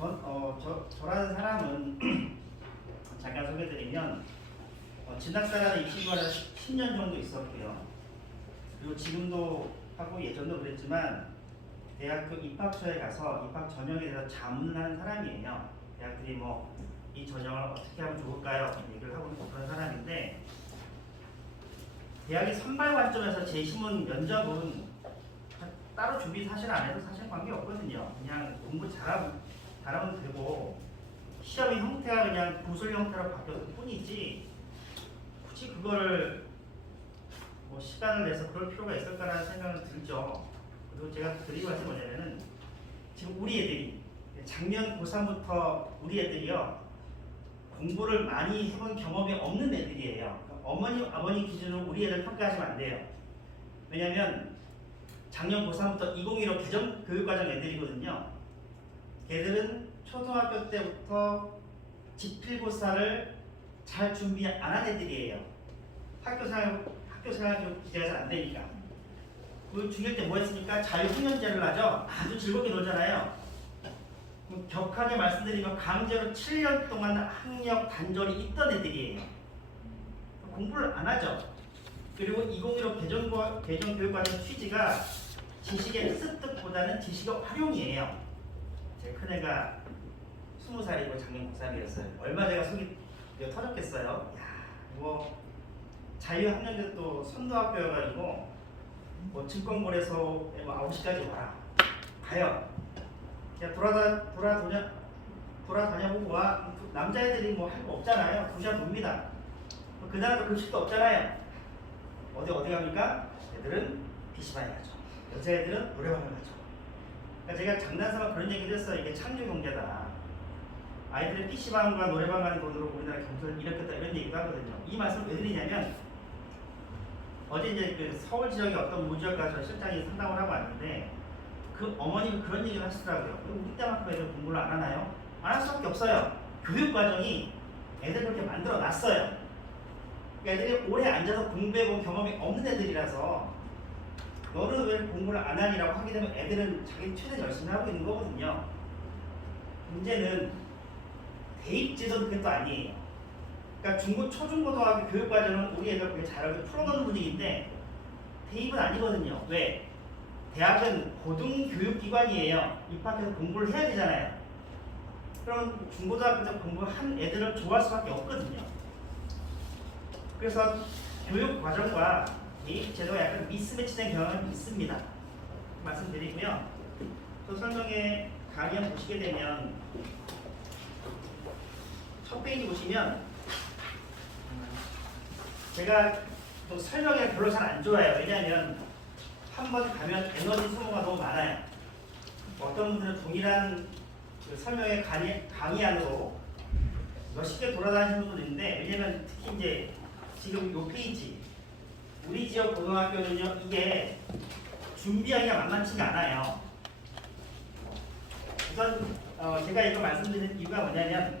저라는 사람은 잠깐 소개드리면 진학사라는 입시관에 10년 정도 있었고요. 그리고 지금도 하고 예전도 그랬지만 대학교 입학처에 가서 입학 전형에 대해서 자문하는 사람이에요. 대학들이 뭐 이 전형을 어떻게 하면 좋을까요? 얘기를 하고 있는 그런 사람인데, 대학이 선발 관점에서 제시문 면접은 따로 준비 사실 안 해도 사실 관계 없거든요. 그냥 공부 잘하면 되고 시험의 형태가 그냥 구술 형태로 바뀌었을 뿐이지 굳이 그걸 뭐 시간을 내서 그럴 필요가 있을까라는 생각은 들죠. 그리고 제가 드리고 하신 뭐냐면은 지금 우리 애들이 작년 고3부터 우리 애들이요 공부를 많이 해본 경험이 없는 애들이에요. 그러니까 어머니 아버님 기준으로 우리 애들 평가하시면 안 돼요. 왜냐면 작년 고3부터 2015 개정교육과정 애들이거든요. 걔들은 초등학교 때부터 지필고사를 잘 준비 안 한 애들이에요. 학교생활 좀 기대가 잘 안 되니까. 그 중1 때 뭐 했습니까? 자유훈련제를 하죠. 아주 즐겁게 놀잖아요. 격하게 말씀드리면 강제로 7년 동안 학력 단절이 있던 애들이에요. 공부를 안 하죠. 그리고 2015 개정교육과정 취지가 지식의 습득보다는 지식의 활용이에요. 제 큰애가 20살이고 작년 고3이었어요. 얼마 제가 속이 터졌겠어요. 야, 뭐 자유학년제 또 선도학교여가지고 뭐 증권거래소 뭐 9시까지 와라. 가요. 그냥 돌아다녀보고 와. 남자애들이 뭐 할 거 없잖아요. 2시간 놉니다. 그날도 급식도 없잖아요. 어디 갑니까? 애들은 PC방에 가죠. 여자애들은 노래방을 가죠. 그러니까 제가 장난삼아 그런 얘기를 했어요. 이게 창조 경제다. 아이들은 PC방과 노래방 가는 돈으로 우리나라 경제를 일으켰다 이런 얘기도 하거든요. 이 말씀을 왜 드리냐면 어제 이제 그 서울 지역의 어떤 무지역과 저 실장이 상담을 하고 왔는데 그 어머님이 그런 얘기를 하시더라고요. 우리 때만큼 애들 공부를 안 하나요? 안 할 수밖에 없어요. 교육 과정이 애들 그렇게 만들어 놨어요. 그러니까 애들이 오래 앉아서 공부해본 경험이 없는 애들이라서 너는 왜 공부를 안 하니라고 하게 되면 애들은 자기 최대한 열심히 하고 있는 거거든요. 문제는 대입제도는 그게 또 아니에요. 그러니까 초중고등학교 교육과정은 우리 애들 그렇게 잘하고 풀어놓는 분위기인데 대입은 아니거든요. 왜? 대학은 고등교육기관이에요. 입학해서 공부를 해야 되잖아요. 그럼 중고등학교 때 공부한 애들을 좋아할 수밖에 없거든요. 그래서 교육과정과 대입제도가 약간 미스매치된 경향이 있습니다. 말씀드리고요. 또 설명에 강의 보시게 되면 첫 페이지 보시면 제가 또 설명을 별로 잘 안 좋아해요. 왜냐하면 한 번 가면 에너지 소모가 너무 많아요. 어떤 분들은 동일한 그 설명의 강의 안으로 몇십 개 돌아다니시는 분도 있는데, 왜냐면 특히 이제 지금 요 페이지 우리 지역 고등학교는요 이게 준비하기가 만만치가 않아요. 우선 제가 이거 말씀드리는 이유가 뭐냐면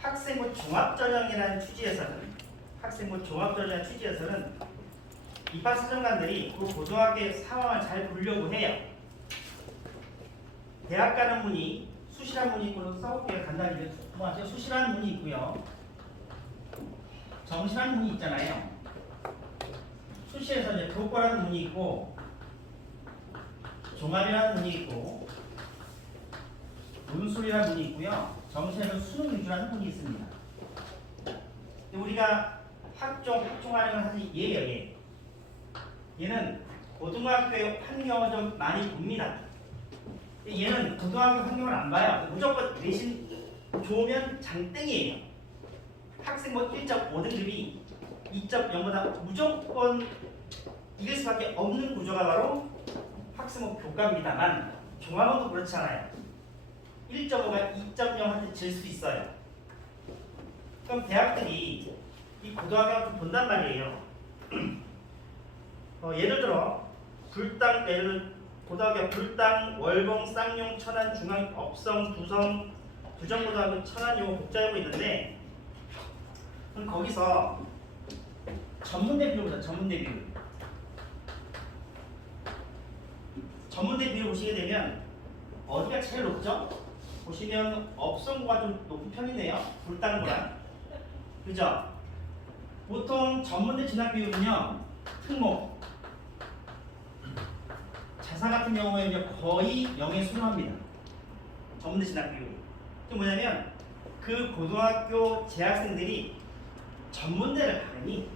학생부 종합전형이라는 취지에서는 입학사정관들이 그 고등학교의 상황을 잘 보려고 해요. 대학 가는 문이 수시란 문이 있고 써볼게요. 간단히 수시란 문이 있고요. 정시란 문이 있잖아요. 수시에서 이제 교과라는 문이 있고 종합이라는 문이 있고 문술이라는 문이 있고요. 정시에는 수능 위주라는 문이 있습니다. 우리가 학종하는 건 사실 얘예요. 얘. 얘는 고등학교의 환경을 좀 많이 봅니다. 얘는 고등학교 환경을 안 봐요. 무조건 내신 좋으면 장땡이에요. 학생 뭐 1.5등급이 2.0보다 무조건 이길 수밖에 없는 구조가 바로 학생부 교과입니다만 종합은 또 그렇지 않아요. 1.5가 2.0한테 질 수 있어요. 그럼 대학들이 이 고등학교를 본단 말이에요. 예를 들어 고등학교 불당, 월봉, 쌍용, 천안, 중앙, 업성, 두성, 두정고등학교, 천안여고, 복자여고 있는데 그럼 거기서 전문대 비율 보자. 전문대 비율 보시게 되면 어디가 제일 높죠? 보시면 업성고가 좀 높은 편이네요. 불단고랑. 그죠? 보통 전문대 진학 비율은요. 특목, 자사 같은 경우에 이제 거의 0에 수렴합니다. 전문대 진학 비율이. 또 뭐냐면 그 고등학교 재학생들이 전문대를 가느니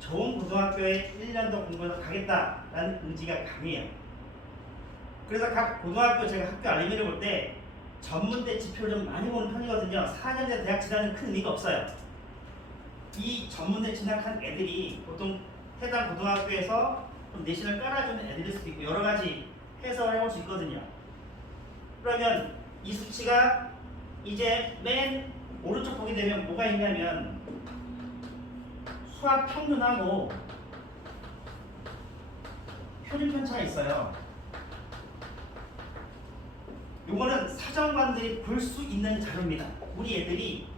좋은 고등학교에 1년 더 공부해서 가겠다라는 의지가 강해요. 그래서 각 고등학교 제가 학교 알림이를 볼 때 전문대 지표를 좀 많이 보는 편이거든요. 4년제 대학 진학은 큰 의미가 없어요. 이 전문대 진학한 애들이 보통 해당 고등학교에서 좀 내신을 깔아주는 애들일 수도 있고 여러 가지 해석을 해볼 수 있거든요. 그러면 이 수치가 이제 맨 오른쪽 보게 되면 뭐가 있냐면 수학 평균하고 표준 편차가 있어요. 요거는 사정관들이 볼 수 있는 자료입니다. 우리 애들이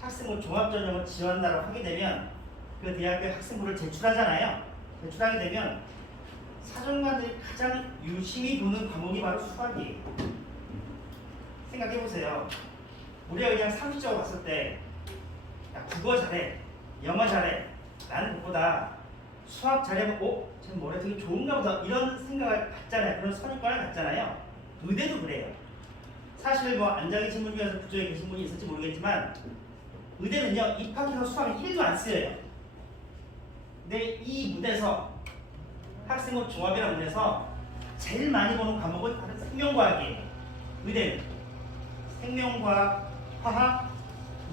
학생부 종합전형을 지원한다고 하게 되면 그 대학교에 학생부를 제출하잖아요. 제출하게 되면 사정관들이 가장 유심히 보는 과목이 바로 수학이에요. 생각해보세요. 우리가 그냥 상식적으로 봤을 때 야, 국어 잘해, 영어 잘해 라는 것보다 수학 잘해면 쟤는 뭐래 되게 좋은가 보다 이런 생각을 갖잖아요. 그런 선입관을 갖잖아요. 의대도 그래요. 사실 뭐 앉아 계신 분 중에서 그쪽에 계신 분이 있을지 모르겠지만 의대는요 입학해서 수학을 1도 안 쓰여요. 근데 이 문에서 학생부 종합이라는 문에서 제일 많이 보는 과목은 다른 생명과학이에요. 의대는 생명과학, 화학,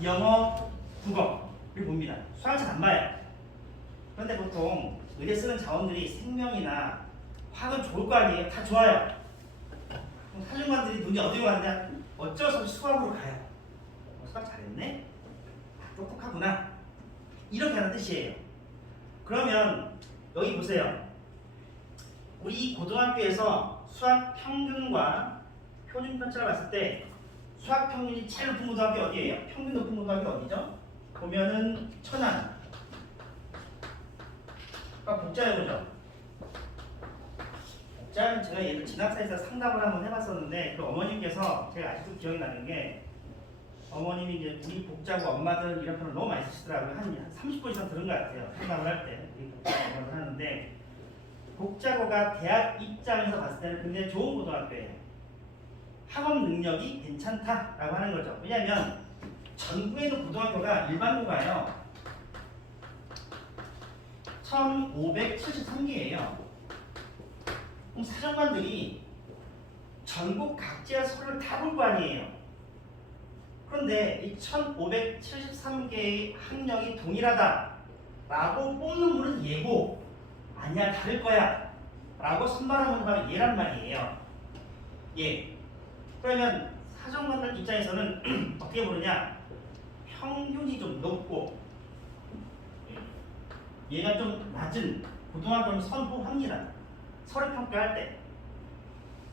영어, 국어를 봅니다. 수학을 잘 안 봐요. 그런데 보통 의대 쓰는 자원들이 생명이나 화학은 좋을 거 아니에요. 다 좋아요. 사정관들이 눈이 어디로 가느냐? 어쩔 수 없이 수학으로 가요. 수학 잘했네? 똑똑하구나. 이렇게 하는 뜻이에요. 그러면 여기 보세요. 우리 고등학교에서 수학 평균과 표준 편차를 봤을 때 수학 평균이 제일 높은 고등학교 어디예요? 평균 높은 고등학교 어디죠? 보면은 천안. 복자여보죠. 복자는 제가 예를 진학사에서 상담을 한번 해봤었는데 그 어머님께서 제가 아직도 기억이 나는 게 어머님이 이제 우리 복자고 엄마들 이런 표현을 너무 많이 쓰시더라고요. 한 30분 이상 들은 것 같아요. 상담을 할 때. 우리 복자고 엄마들 하는데 복자고가 대학 입장에서 봤을 때는 굉장히 좋은 고등학교예요. 학업 능력이 괜찮다라고 하는 거죠. 왜냐하면 전국에 있는 고등학교가 일반고가요. 1573개예요. 그럼 사정관들이 전국 각지의 서류를 다 볼 거 아니에요. 그런데 이 1573개의 학력이 동일하다라고 뽑는 분은 예고 아니야 다를 거야 라고 선발하는 바로 얘란 말이에요. 예. 그러면 사정관들 입장에서는 어떻게 보느냐? 평균이 좀 높고 얘가 좀 낮은 고등학교를 선호합니다. 서류 평가할 때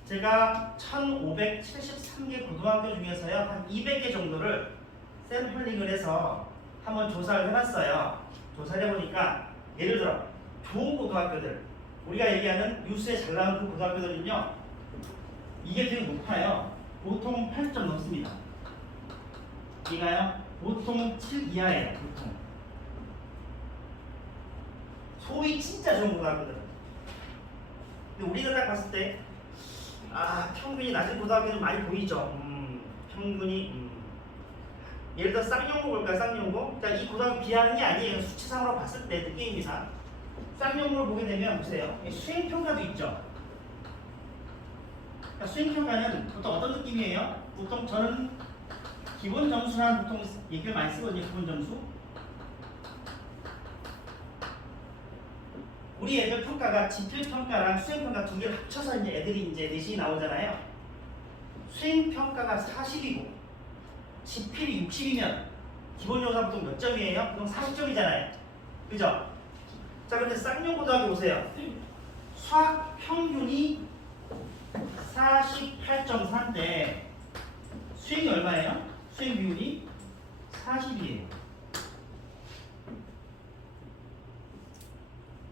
제가 1573개 고등학교 중에서요 한 200개 정도를 샘플링을 해서 한번 조사를 해봤어요. 조사를 해보니까 예를 들어 좋은 고등학교들 우리가 얘기하는 뉴스에 잘 나오는 그 고등학교들은요 이게 되게 높아요. 보통 8점 넘습니다. 이가요 보통 7 이하예요. 보통 소위 진짜 좋은 고등학교들. 근데 우리가 딱 봤을 때 평균이 낮은 고등학교는 많이 보이죠. 평균이 예를 들어 쌍용고 볼까요? 쌍용고. 자, 이 고등학교 비하하는 게 아니에요. 수치상으로 봤을 때 느낌이상 쌍용고를 보게 되면 보세요. 수행평가도 있죠. 그러니까 수행평가는 보통 어떤 느낌이에요? 보통 저는 기본 점수란 보통 얘기를 많이 쓰거든요. 기본 점수. 우리 애들 평가가 지필평가랑 수행평가 두 개를 합쳐서 이제 애들이 이제 내신이 나오잖아요. 수행평가가 40이고 지필이 60이면 기본요사 보통 몇 점이에요? 보통 40점이잖아요. 그죠? 자, 근데 쌍용고등학교 보세요. 수학 평균이 48.4인데 수행이 얼마예요? 수행 비율이 40이에요.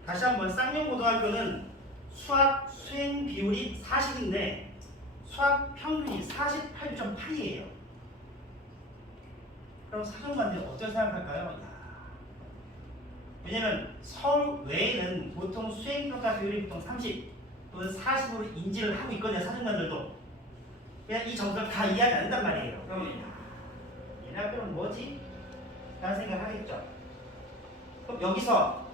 다시 한번 쌍용고등학교는 수학 수행 비율이 40인데 수학 평균이 48.8이에요. 그럼 사정관들이 어떻게 생각할까요? 야, 왜냐면 서울 외에는 보통 수행평가 비율이 보통 30 또는 40으로 인지를 하고 있거든요. 사정관들도. 그냥 이 점수를 다 이해하지 않는단 말이에요. 그러면 얘네 학교는 뭐지? 라는 생각을 하겠죠. 그럼 여기서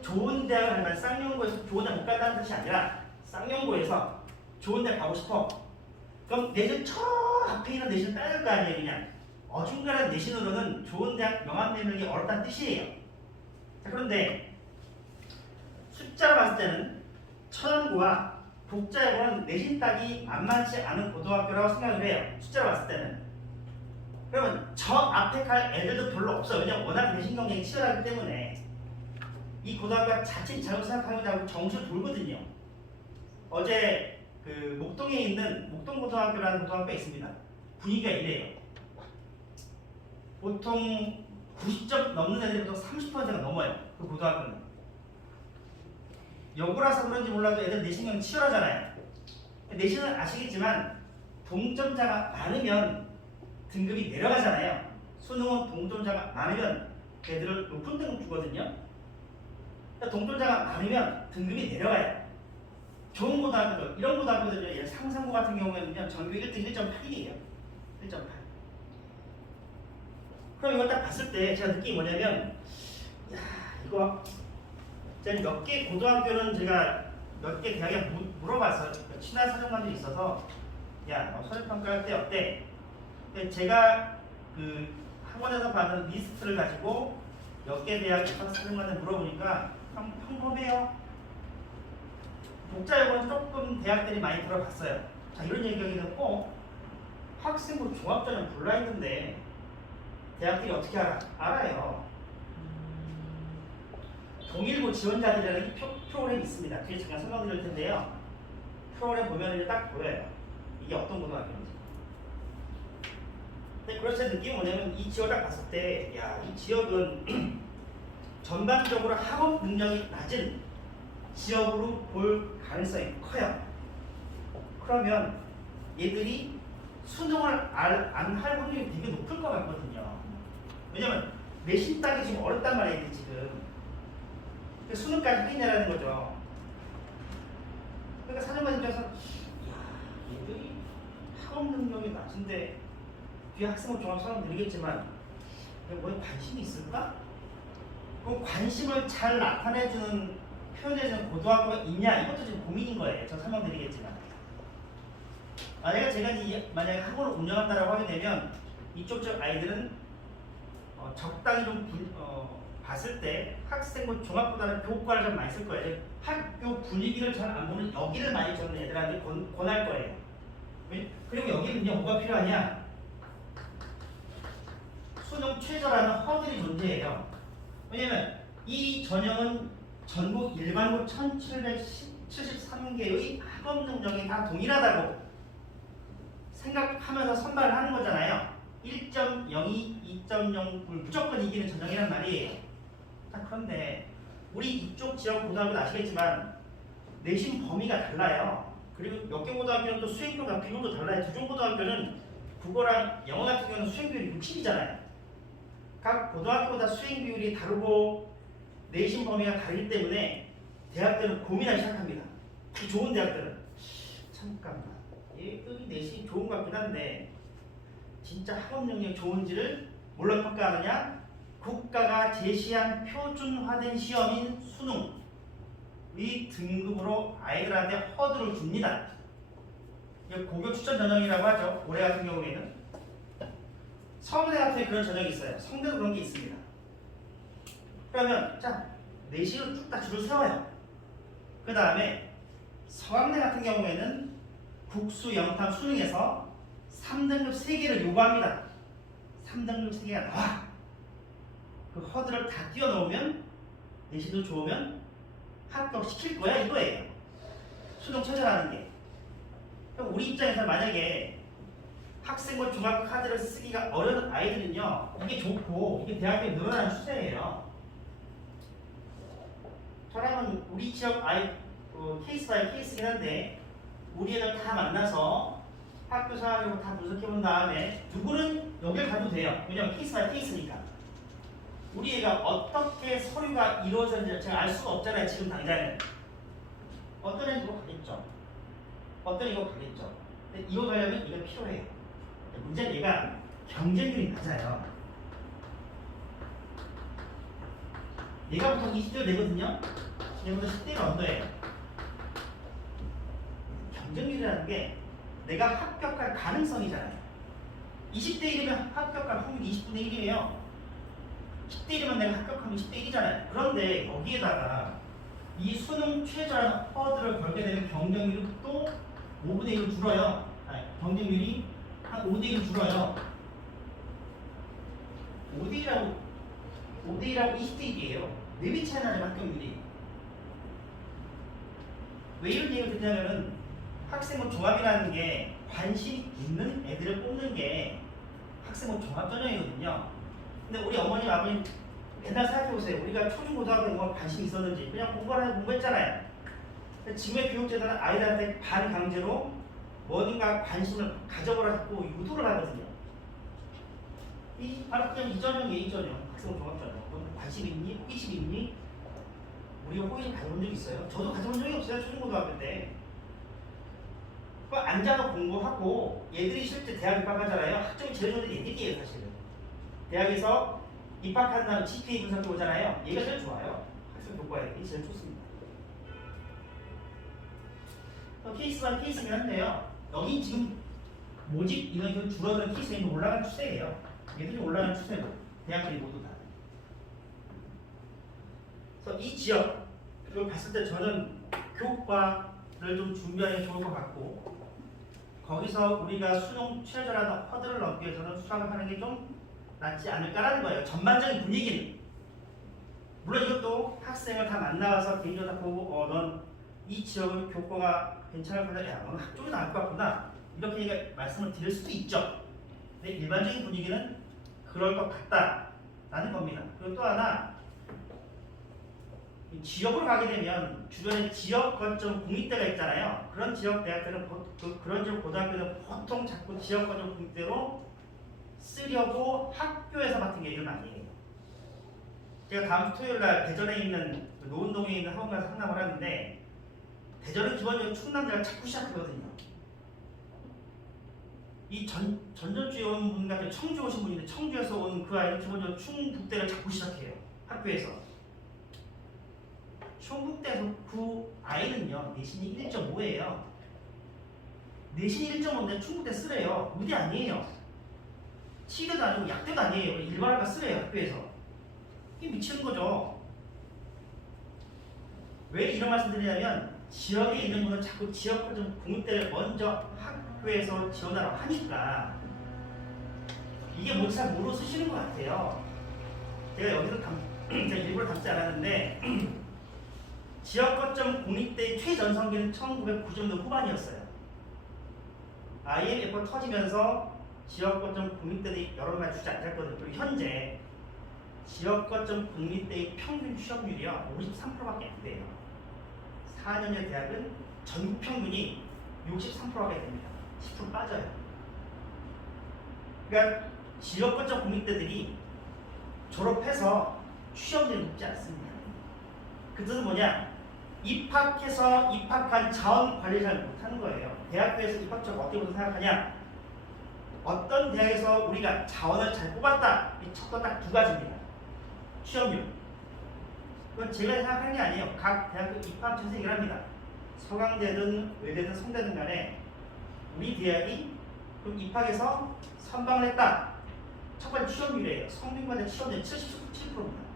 좋은 대학을 하면 쌍용고에서 좋은 대학 못 간다는 뜻이 아니라 쌍용고에서 좋은 대학 가고 싶어. 그럼 내신 저 앞에 있는 내신을 따야 될 거 아니에요. 그냥 어중간한 내신으로는 좋은 대학 명함 내밀기 어렵다는 뜻이에요. 자, 그런데 숫자로 봤을 때는 천안고와 복자여고는 내신 따기 만만치 않은 고등학교라고 생각을 해요. 숫자로 봤을 때는. 그러면 저 앞에 갈 애들도 별로 없어요. 왜냐면 워낙 내신 경쟁이 치열하기 때문에 이 고등학교가 자칫 잘못 생각하면 정수 돌거든요. 어제 그 목동에 있는 목동고등학교라는 고등학교가 있습니다. 분위기가 이래요. 보통 90점 넘는 애들이 보통 30%가 넘어요. 그 고등학교는. 여고라서 그런지 몰라도 애들 내신경이 치열하잖아요. 내신은 아시겠지만 동점자가 많으면 등급이 내려가잖아요. 수능은 동점자가 많으면 애들을 높은 등급 주거든요. 동점자가 많으면 등급이 내려가요. 좋은 고등학교들, 이런 고등학교들, 상상고 같은 경우에는 전교 1등 1.8이에요. 1.8. 그럼 이걸 딱 봤을 때 제가 느낀 게 뭐냐면, 야, 이거 제가 몇 개 고등학교는 제가 몇 개 대학에 물어봐서 친한 사정관들이 있어서, 야, 너 서류평가할 때 어때? 근데 제가 그 학원에서 받은 리스트를 가지고 몇 개 대학 사정관들 물어보니까 평범해요. 복자여고는 조금 대학들이 많이 들어봤어요. 자, 이런 얘기하기는 학생부 종합전형 블라인드인데 대학들이 어떻게 알아요? 동일고 지원자들이라는 프로그램이 있습니다. 뒤에 잠깐 설명드릴 텐데요. 프로그램 보면 딱 보여요. 이게 어떤 고등학교인지. 근데 그래서 제 느낌이 뭐냐면 이 지역을 딱 봤을 때, 야, 이 지역은 전반적으로 학업 능력이 낮은 지역으로 볼 가능성이 커요. 그러면 얘들이 수능을 안 할 확률이 되게 높을 것 같거든요. 왜냐면 내신 따기 지금 어렵단 말이에요, 지금. 수능까지 하겠냐라는 거죠. 그러니까 사정관님께서 얘들이 학업 능력이 낮은데 뒤에 학생부 종합 설명드리겠지만 뭐에 관심이 있을까? 그럼 관심을 잘 나타내주는 표현해주는 고등학교가 있냐? 이것도 지금 고민인 거예요. 제가 설명드리겠지만 만약에 학원을 운영한다라고 하게 되면 이쪽 쪽 아이들은 적당히 좀 봤을 때 학생부 종합보다는 교과를 좀 많이 쓸 거예요. 학교 분위기를 잘 안 보는 여기를 많이 적는 애들한테 권할 거예요. 그리고 여기는요, 뭐가 필요하냐? 수능 최저라는 허들이 존재해요. 왜냐면 이 전형은 전국 일반고 1773개의 학업 능력이 다 동일하다고 생각하면서 선발을 하는 거잖아요. 1.02, 2.0을 무조건 이기는 전형이란 말이에요. 자, 그런데 우리 이쪽 지역 고등학교는 아시겠지만 내신 범위가 달라요. 그리고 몇 개 고등학교는 또 수행평가 비율도 달라요. 두 종 고등학교는 국어랑 영어 같은 경우는 수행 비율이 60이잖아요. 각 고등학교보다 수행 비율이 다르고 내신 범위가 다르기 때문에 대학들은 고민하기 시작합니다. 특히 좋은 대학들은 잠깐만, 얘들이 내신이 좋은 것 같긴 한데 진짜 학업 능력이 좋은지를 뭘로 평가하느냐? 국가가 제시한 표준화된 시험인 수능 이 등급으로 아이들한테 허들을 줍니다. 이게 고교 추천 전형이라고 하죠. 올해 같은 경우에는 서울대 같은 그런 전형이 있어요. 성대도 그런 게 있습니다. 그러면 자, 내신을 쭉 다 줄을 세워요. 그 다음에 서강대 같은 경우에는 국수, 영탐, 수능에서 3등급 3개를 요구합니다. 3등급 3개가 나와. 그 허들을 다 뛰어넘으면 내신도 좋으면 합격시킬 거야 이거예요. 수능 최저라는 게. 그럼 우리 입장에서 만약에 학생부 종합 카드를 쓰기가 어려운 아이들은요, 이게 좋고 이게 대학교에 늘어나는 추세예요. 저랑은 우리 지역 아이 케이스 바이 케이스긴 한데 우리 애들 다 만나서 학교 사학으로 다 분석해 본 다음에 누구는 여길 가도 돼요. 왜냐면 케이스가 케이스니까. 우리 애가 어떻게 서류가 이루어졌는지 제가 알 수가 없잖아요. 지금 당장은. 어떤 애는 이거 가겠죠. 어떤 이거 가겠죠. 근데 이거 가려면 이거 필요해요. 문제는 얘가 경쟁률이 낮아요. 얘가 보통 20대 내거든요. 얘보다 10대가 언더예요. 경쟁률이라는 게 내가 합격할 가능성이잖아요. 20대 1이면 합격할 확률이 20분의 1이에요. 10대 1이면 내가 합격하면 10대 1이잖아요. 그런데 여기에다가 이 수능 최저라는 허들을 걸게 되면 경쟁률이 또 5분의 1로 줄어요. 아니, 경쟁률이 한 5대 1로 줄어요. 5대 1하고 20대 1이에요. 4배 차이 나는 합격률이. 왜 이런 얘기를 듣냐면은 학생부 종합이라는 게 관심 있는 애들을 뽑는 게 학생부 종합 전형이거든요. 근데 우리 어머님 아버님 옛날 생각해보세요. 우리가 초중고등학교 뭐 관심 있었는지 그냥 공부했잖아요. 지금의 교육제도는 아이들한테 반강제로 뭐든가 관심을 가져보라고 유도를 하거든요. 이 바로 그냥 이 전형이에요. 이 전형. 학생부 종합 전형. 관심 있니? 호기심 있니? 우리가 호기심 가져본 적 있어요? 저도 가져본 적이 없어요. 초중고등학교 때. 앉아서 공부하고 얘들이 실제 대학 입학하잖아요. 학점이 제일 좋은 얘들이에요. 사실은. 대학에서 입학한다는 GPA 분석해 보잖아요. 얘가 제일 좋아요. 학생 교과에 이게 제일 좋습니다. 케이스가 케이스긴 한데요. 여기 지금 모집 인원이 줄어드는 케이스는 올라가는 추세예요. 얘들이 올라가는 추세고 대학들이 모두 다. 그래서 이 지역을 봤을 때 저는 교과를 좀 준비하는 게 좋을 것 같고 거기서 우리가 수능 최저라는 허들을 넘기 위해서는 수학을 하는 게 좀 낫지 않을까라는 거예요. 전반적인 분위기는. 물론 이것도 학생을 다 만나서 개인적으로 다 보고 넌 이 지역은 교과가 괜찮을 거다. 야, 너는 학종이 나을 것 같구나. 이렇게 말씀을 드릴 수도 있죠. 근데 일반적인 분위기는 그럴 것 같다라는 겁니다. 그리고 또 하나 지역으로 가게 되면 주변에 지역 거점 국립대가 있잖아요. 그런 지역 대학들은 그런 지역 고등학교는 보통 자꾸 지역 거점 국립대로 쓰려고 학교에서 맡은 게 이런 아니에요. 제가 다음 토요일날 대전에 있는 노은동에 있는 학원가에서 상담을 하는데 대전은 기본적으로 충남대가 자꾸 시작하거든요. 이 전전주에 온 분 같은 청주 오신 분인데 청주에서 온 그 아이는 기본적으로 충북대를 자꾸 시작해요. 학교에서. 충북대에서 그 아이는요 내신이 1.5예요. 내신이 1.5인데 충북대 쓰래요. 의대 아니에요. 치대도 아니고 약대도 아니에요. 일반학과 쓰래요. 학교에서. 이게 미치는 거죠. 왜 이런 말씀 드리냐면 지역에 있는 분은 자꾸 지역 거점 국립대를 먼저 학교에서 지원하라고 하니까 이게 뭔지 잘 모르고 쓰시는 것 같아요. 제가 여기서 제가 일부러 담지 않았는데 지역 거점 국립대의 최전성기는 1990년대 후반이었어요. IMF가 터지면서 지역 거점 국립대들이 여러 말 주지 않았거든요. 그리고 현재 지역 거점 국립대의 평균 취업률이요 53%밖에 안 돼요. 4년제 대학은 전국 평균이 63%밖에 됩니다. 10% 빠져요. 그러니까 지역 거점 국립대들이 졸업해서 취업률이 높지 않습니다. 그 뜻은 뭐냐? 입학해서 입학한 자원 관리를 잘 못하는 거예요. 대학교에서 입학처를 어떻게 보통 생각하냐? 어떤 대학에서 우리가 자원을 잘 뽑았다. 이 첫 딱 두 가지입니다. 취업률. 그건 제가 생각하는 게 아니에요. 각 대학교 입학처에서 얘기를 합니다. 서강대든 외대든 성대든 간에 우리 대학이 그럼 입학해서 선방을 했다. 첫 번째 취업률이에요. 성균관대 취업률 77%입니다.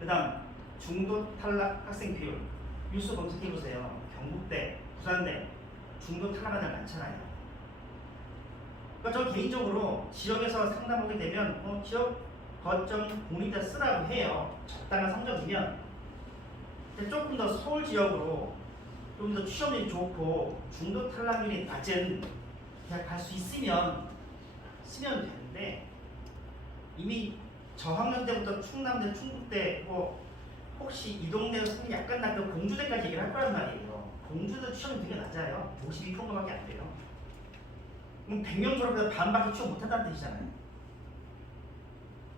그 다음 중도 탈락 학생 비율 뉴스 검색해보세요. 경북대, 부산대 중도 탈락하는 많잖아요. 그러니까 저 개인적으로 지역에서 상담하게 되면 지역 거점 공립대 쓰라고 해요. 적당한 성적이면. 근데 조금 더 서울 지역으로 좀 더 취업률이 좋고 중도 탈락률이 낮은 대학 갈 수 있으면 쓰면 되는데 이미 저학년 때부터 충남대, 충북대 혹시 이 동네에서 약간 낮은 공주대까지 얘기를 할 거란 말이에요. 공주도 취업이 되게 낮아요. 52%밖에 안 돼요. 그럼 100명 졸업해서 반밖에 취업 못한다는 뜻이잖아요.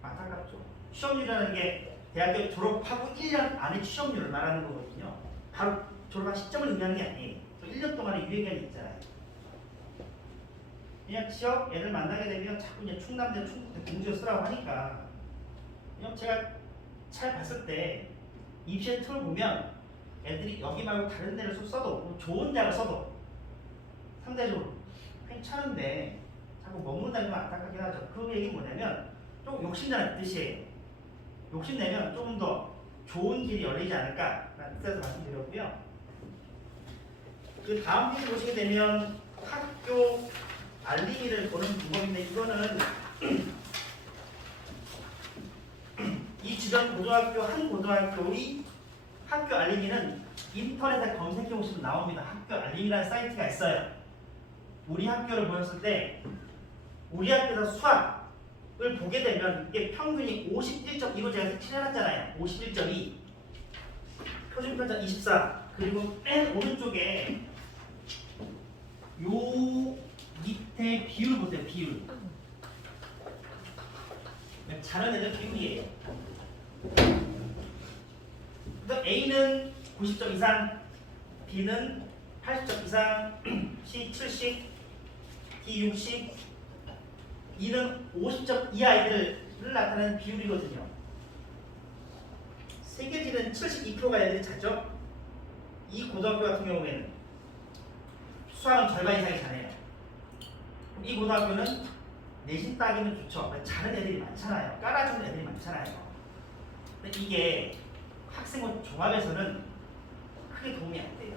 안타깝죠. 취업률이라는 게 대학교 졸업하고 1년 안에 취업률을 말하는 거거든요. 바로 졸업한 시점을 의미하는 게 아니에요. 또 1년 동안의 유예기간이 있잖아요. 그냥 취업 애들 만나게 되면 자꾸 이제 충남대, 충북대, 공주에 쓰라고 하니까 그냥 제가 잘 봤을 때 입시의 틈을 보면 애들이 여기 말고 다른 데를 써도 좋은 대학을 써도 상대적으로 괜찮은데 자꾸 머문다는 건 안타깝긴 하죠. 그 얘기는 뭐냐면 좀 욕심내는 뜻이에요. 욕심내면 조금 더 좋은 길이 열리지 않을까라는 뜻에서 말씀드렸고요. 그 다음 페이지 보시게 되면 학교 알림이를 보는 방법인데 이거는 이 주변 고등학교 한 고등학교의 학교 알림이는 인터넷에 검색해 보시면 나옵니다. 학교 알림이라는 사이트가 있어요. 우리 학교를 보였을 때 우리 학교에서 수학을 보게 되면 이게 평균이 51.2로 제가 칠해놨잖아요. 51.2 표준 편차 24 그리고 맨 오른쪽에 요 밑에 비율 보세요. 비율 잘하는 애들 비율이에요. A는 90점 이상, B는 80점 이상, C 70, D 60, E는 50점 이 아이들을 나타내는 비율이거든요. 세계지는 72%가 애들이 자죠. 이 고등학교 같은 경우에는 수학은 절반 이상이 잘해요. 이 고등학교는 내신 따기는 좋죠. 잘하는 애들이 많잖아요. 깔아주는 애들이 많잖아요. 근데 이게 학생부 종합에서는 크게 도움이 안 돼요.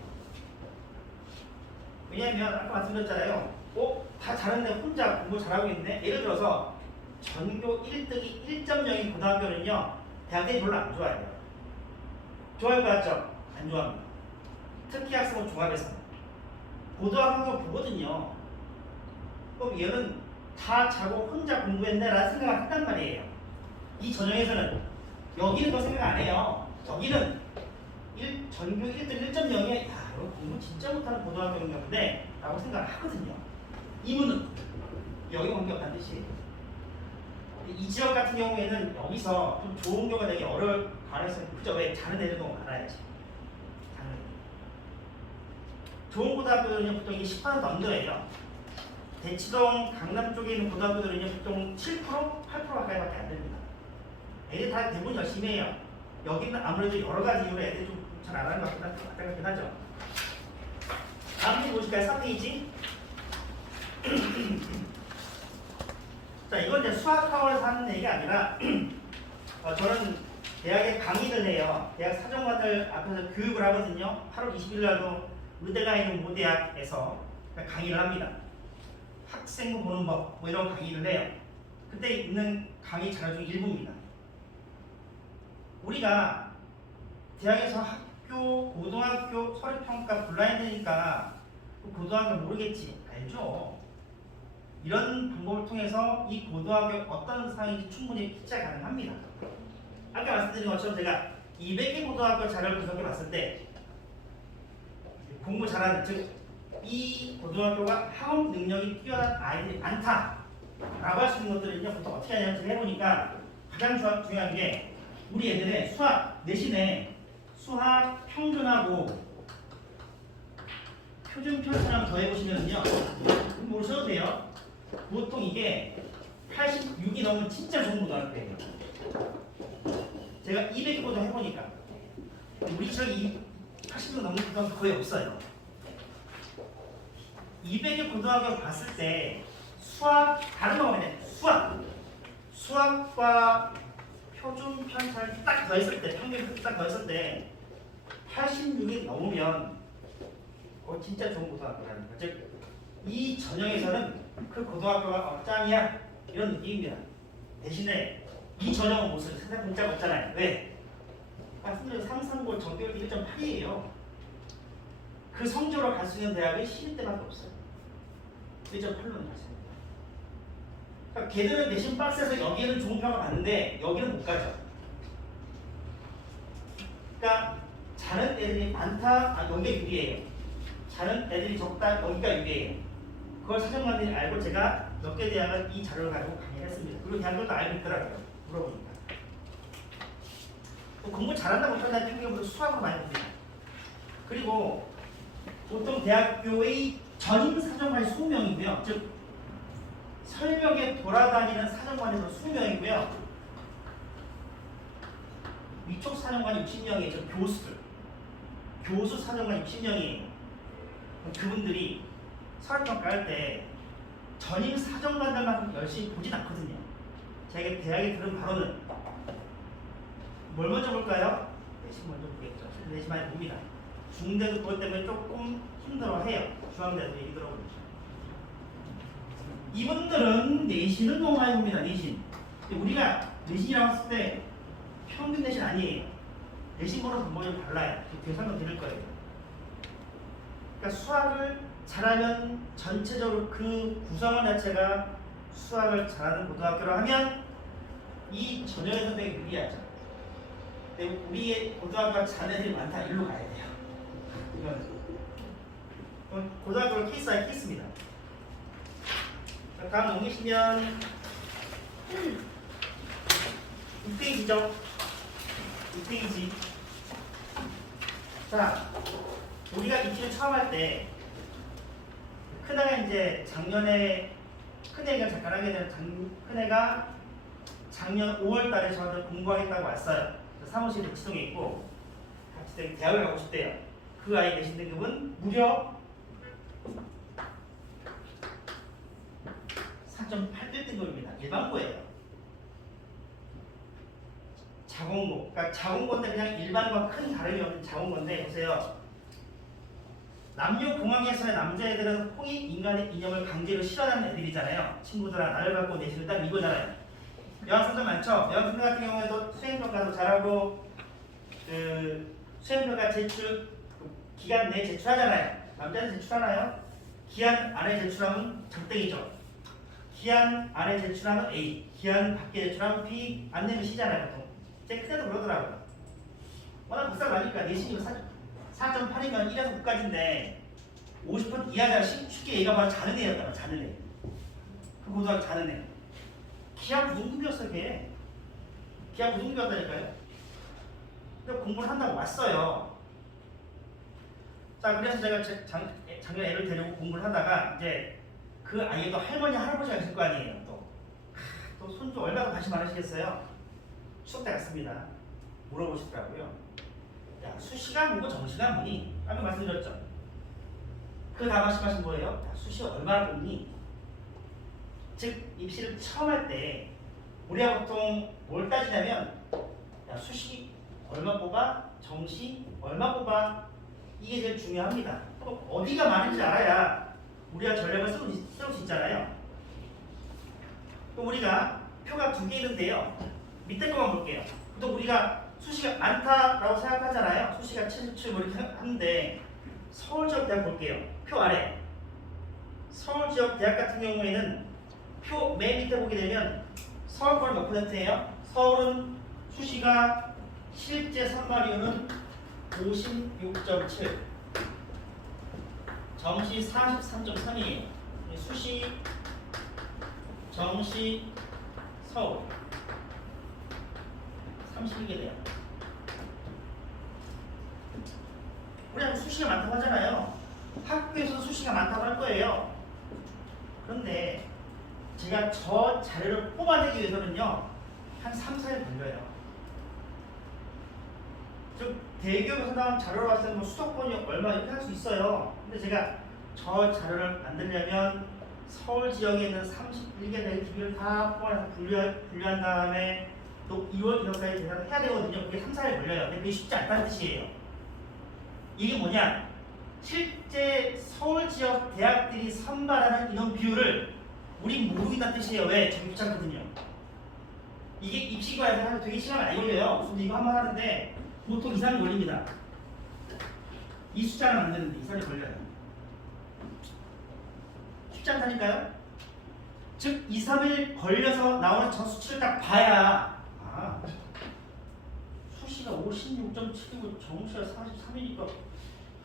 왜냐하면 아까 말씀드렸잖아요. 다 잘하는 애 혼자 공부 잘하고 있네. 예를 들어서 전교 1등이 1.0인 고등학교는요. 대학생이 별로 안 좋아해요. 좋아할 것 같죠? 안 좋아합니다. 특히 학생부 종합에서는. 고등학교 보거든요. 그럼 얘는 다 자고 혼자 공부했네 라는 생각을 한단 말이에요. 이 전형에서는 여기는 그 생각 안 해요. 여기는 전교 1등 1.0에 야 이거 공부 진짜 못하는 고등학교인가 본데 라고 생각을 하거든요. 이분은 여기 관계없다는 뜻이에요. 이 지역 같은 경우에는 여기서 좀 좋은 교가 되기 어려울 가능성이 크죠. 왜? 잘하는 애들도 많아야지. 잘하는 애들. 좋은 고등학교들은요 보통 이게 10% 넘겨요. 대치동, 강남 쪽에 있는 고등학교들은요 보통 7%, 8% 가까이밖에 안 됩니다. 애들 다 대부분 열심히 해요. 여기는 아무래도 여러 가지 이유로 애들이 좀 잘 안 하는 것 같긴 하죠. 다음 페이지 보실까요? 4페이지. 자, 이건 이제 수학 학원에서 하는 얘기가 아니라 저는 대학에 강의를 해요. 대학 사정관들 앞에서 교육을 하거든요. 8월 20일 날도 의대가 있는 모 대학에서 강의를 합니다. 학생부 보는 법, 뭐 이런 강의를 해요. 그때 있는 강의 자료 중 일부입니다. 우리가 대학에서 학교, 고등학교 서류평가 블라인드니까 고등학교 모르겠지. 알죠? 이런 방법을 통해서 이 고등학교 어떤 상황인지 충분히 피차 가능합니다. 아까 말씀드린 것처럼 제가 200개 고등학교 자료를 분석해 봤을 때 공부 잘하는, 즉 이 고등학교가 학업 능력이 뛰어난 아이들이 많다라고 할 수 있는 것들은요 보통 어떻게 하냐면 제가 해보니까 가장 중요한 게 우리 애들의 수학 내신에 수학 평균하고 표준 편차를 더해보시면요 모르셔도 돼요. 보통 이게 86이 넘으면 진짜 좋은 고등학교예요. 제가 200보다 해보니까 우리 지역이 80도 넘는 고등학교 거의 없어요. 200의 고등학교 봤을 때 수학, 다른 거 보면 수학과 표준 편차를 딱 더했을 때, 평균 딱 더했을 때 86이 넘으면 진짜 좋은 고등학교라는 거죠. 즉, 이 전형에서는 그 고등학교가 짱이야 이런 느낌입니다. 대신에 이 전형은 무슨 세상 문자가 없잖아요. 왜? 말씀드린 상상골 전교율 1.8이에요. 그 성적으로 갈 수 있는 대학이 신입대밖에 없어요. 1.8로는 갔습니다. 그러니까 걔들은 내신 박스에서 여기는 좋은 평가 받는데 여기는 못 가죠. 그러니까 잘하는 애들이 많다. 여기가 유리해요. 자는 애들이 적다. 여기가 6이에요. 그걸 사정관들이 알고 제가 몇 개 대학을 이 자료를 가지고 강의를 했습니다. 그리고 대학들도 알고 있더라고요. 물어보니까. 또 공부 잘한다 못한다 평균보다 수학으로 많이 봅니다. 그리고 보통 대학교의 전임 사정관이 20명이고요. 즉 설명에 돌아다니는 사정관에서 20명이고요. 위촉 사정관이 60명이에요. 즉 교수들. 교수 사정관 60명이에요. 그분들이 서울평가할 때 전임 사정관들만큼 열심히 보진 않거든요. 제가 대학에 들은 바로는 뭘 먼저 볼까요? 내신 먼저 보겠죠. 내신 많이 봅니다. 중대도 그것 때문에 조금 힘들어해요. 중앙대도 얘기 들어보죠. 이분들은 내신을 너무 많이 봅니다. 내신. 우리가 내신이라고 했을 때 평균 내신 아니에요. 내신 보는 방법이 좀 달라요. 뒤에 설명 드릴 거예요. 그러니까 수학을 잘하면 전체적으로 그 구성원 자체가 수학을 잘하는 고등학교로 하면 이 전형의 선택이 유리하죠. 근데 우리의 고등학교가 잘하는 애들이 많다. 일로 가야 돼요. 이건 고등학교를 케이스하기 케이스입니다. 다음 넘기시면 6페이지죠. 6페이지. 자, 우리가 입시를 처음 할 때 큰애가 이제 작년에 큰애가 잠깐 하게 되는 큰애가 작년 5월달에 저한테 공부하겠다고 왔어요. 사무실 대치동에 있고 같이 대학을 가고 싶대요. 그 아이 내신 등급은 무려 4.8대 등급입니다. 일반고예요. 자공고. 그러니까 자공고인데 그냥 일반과 큰 다름이 없는 자공고인데 보세요. 남녀공학에서의 남자애들은 홍익 인간의 이념을 강제로 실현하는 애들이잖아요. 친구들아 나를 갖고 내신을 딱 이거잖아요. 여학생들 많죠? 여학생들 같은 경우에도 수행평가도 잘하고 그 수행평가 제출 기간 내에 제출하잖아요. 남자는 제출하나요? 기한 안에 제출하면 적땡이죠. 기한 안에 제출하면 A, 기한 밖에 제출하면 B, 안 내면 C잖아요. 보통. 제 큰애도 그러더라고요. 워낙 복사를 하니까 내신이 4.8이면 1에서 9까지인데 50분 이하자 쉽게 얘가 바로 자는 애였다고. 자는 애. 그 고등학교 자는 애. 기하 부등급이었어 걔. 기하 부등급이었다니까요. 근데 공부를 한다고 왔어요. 자 그래서 제가 작년 애를 데리고 공부를 하다가 이제 그 아이도 할머니 할아버지가 있을 거 아니에요. 또 손주 얼마나 관심 많으시겠어요. 추석 때 갔습니다. 물어보시더라고요. 야 수시가 뭐고 정시가 뭐니? 아까 말씀드렸죠. 그 다음 말씀하신 거예요. 야, 수시 얼마나 뽑니? 즉 입시를 처음 할 때 우리가 보통 뭘 따지냐면 야, 수시 얼마 뽑아? 정시 얼마 뽑아? 이게 제일 중요합니다. 또 어디가 많은지 알아야 우리가 전략을 세울 수 있잖아요. 또 우리가 표가 2개 있는데요. 밑에 거만 볼게요. 또 우리가 수시가 많다라고 생각하잖아요. 수시가 77 이렇게 하는데 서울 지역 대학 볼게요. 표 아래 서울 지역 대학 같은 경우에는 표 맨 밑에 보게 되면 서울권 몇 %예요? 서울은 수시가 실제 선발이율은 56.7, 정시 43.3이에요. 수시, 정시, 서울 31개 돼요. 우리가 수시가 많다고 하잖아요. 학교에서도 수시가 많다고 할 거예요. 그런데 제가 저 자료를 뽑아내기 위해서는요 한 3, 4일 걸려요. 즉 대기업에서 나온 자료로 봤을 때 뭐 수도권이 얼마 이렇게 할 수 있어요. 근데 제가 저 자료를 만들려면 서울 지역에 있는 31개 대의 기비를 다 뽑아내서 분류한 다음에 또 2월 1일까지 계산을 해야 되거든요. 그게 3, 4일 걸려요. 근데 그게 쉽지 않다는 뜻이에요. 이게 뭐냐? 실제 서울 지역 대학들이 선발하는 인원 비율을 우리 모르겠다는 뜻이에요. 왜? 저기 귀찮거든요. 이게 입시과에서 하면 되게 시간 많이 걸려요. 근데 이거 한번 하는데 보통 2, 3일 걸립니다. 이 숫자를 만드는데 2, 3일 걸려요. 쉽지 않다니까요? 즉 2, 3일 걸려서 나오는 저 수치를 딱 봐야 수시가 56.7이고 정시가 43이니까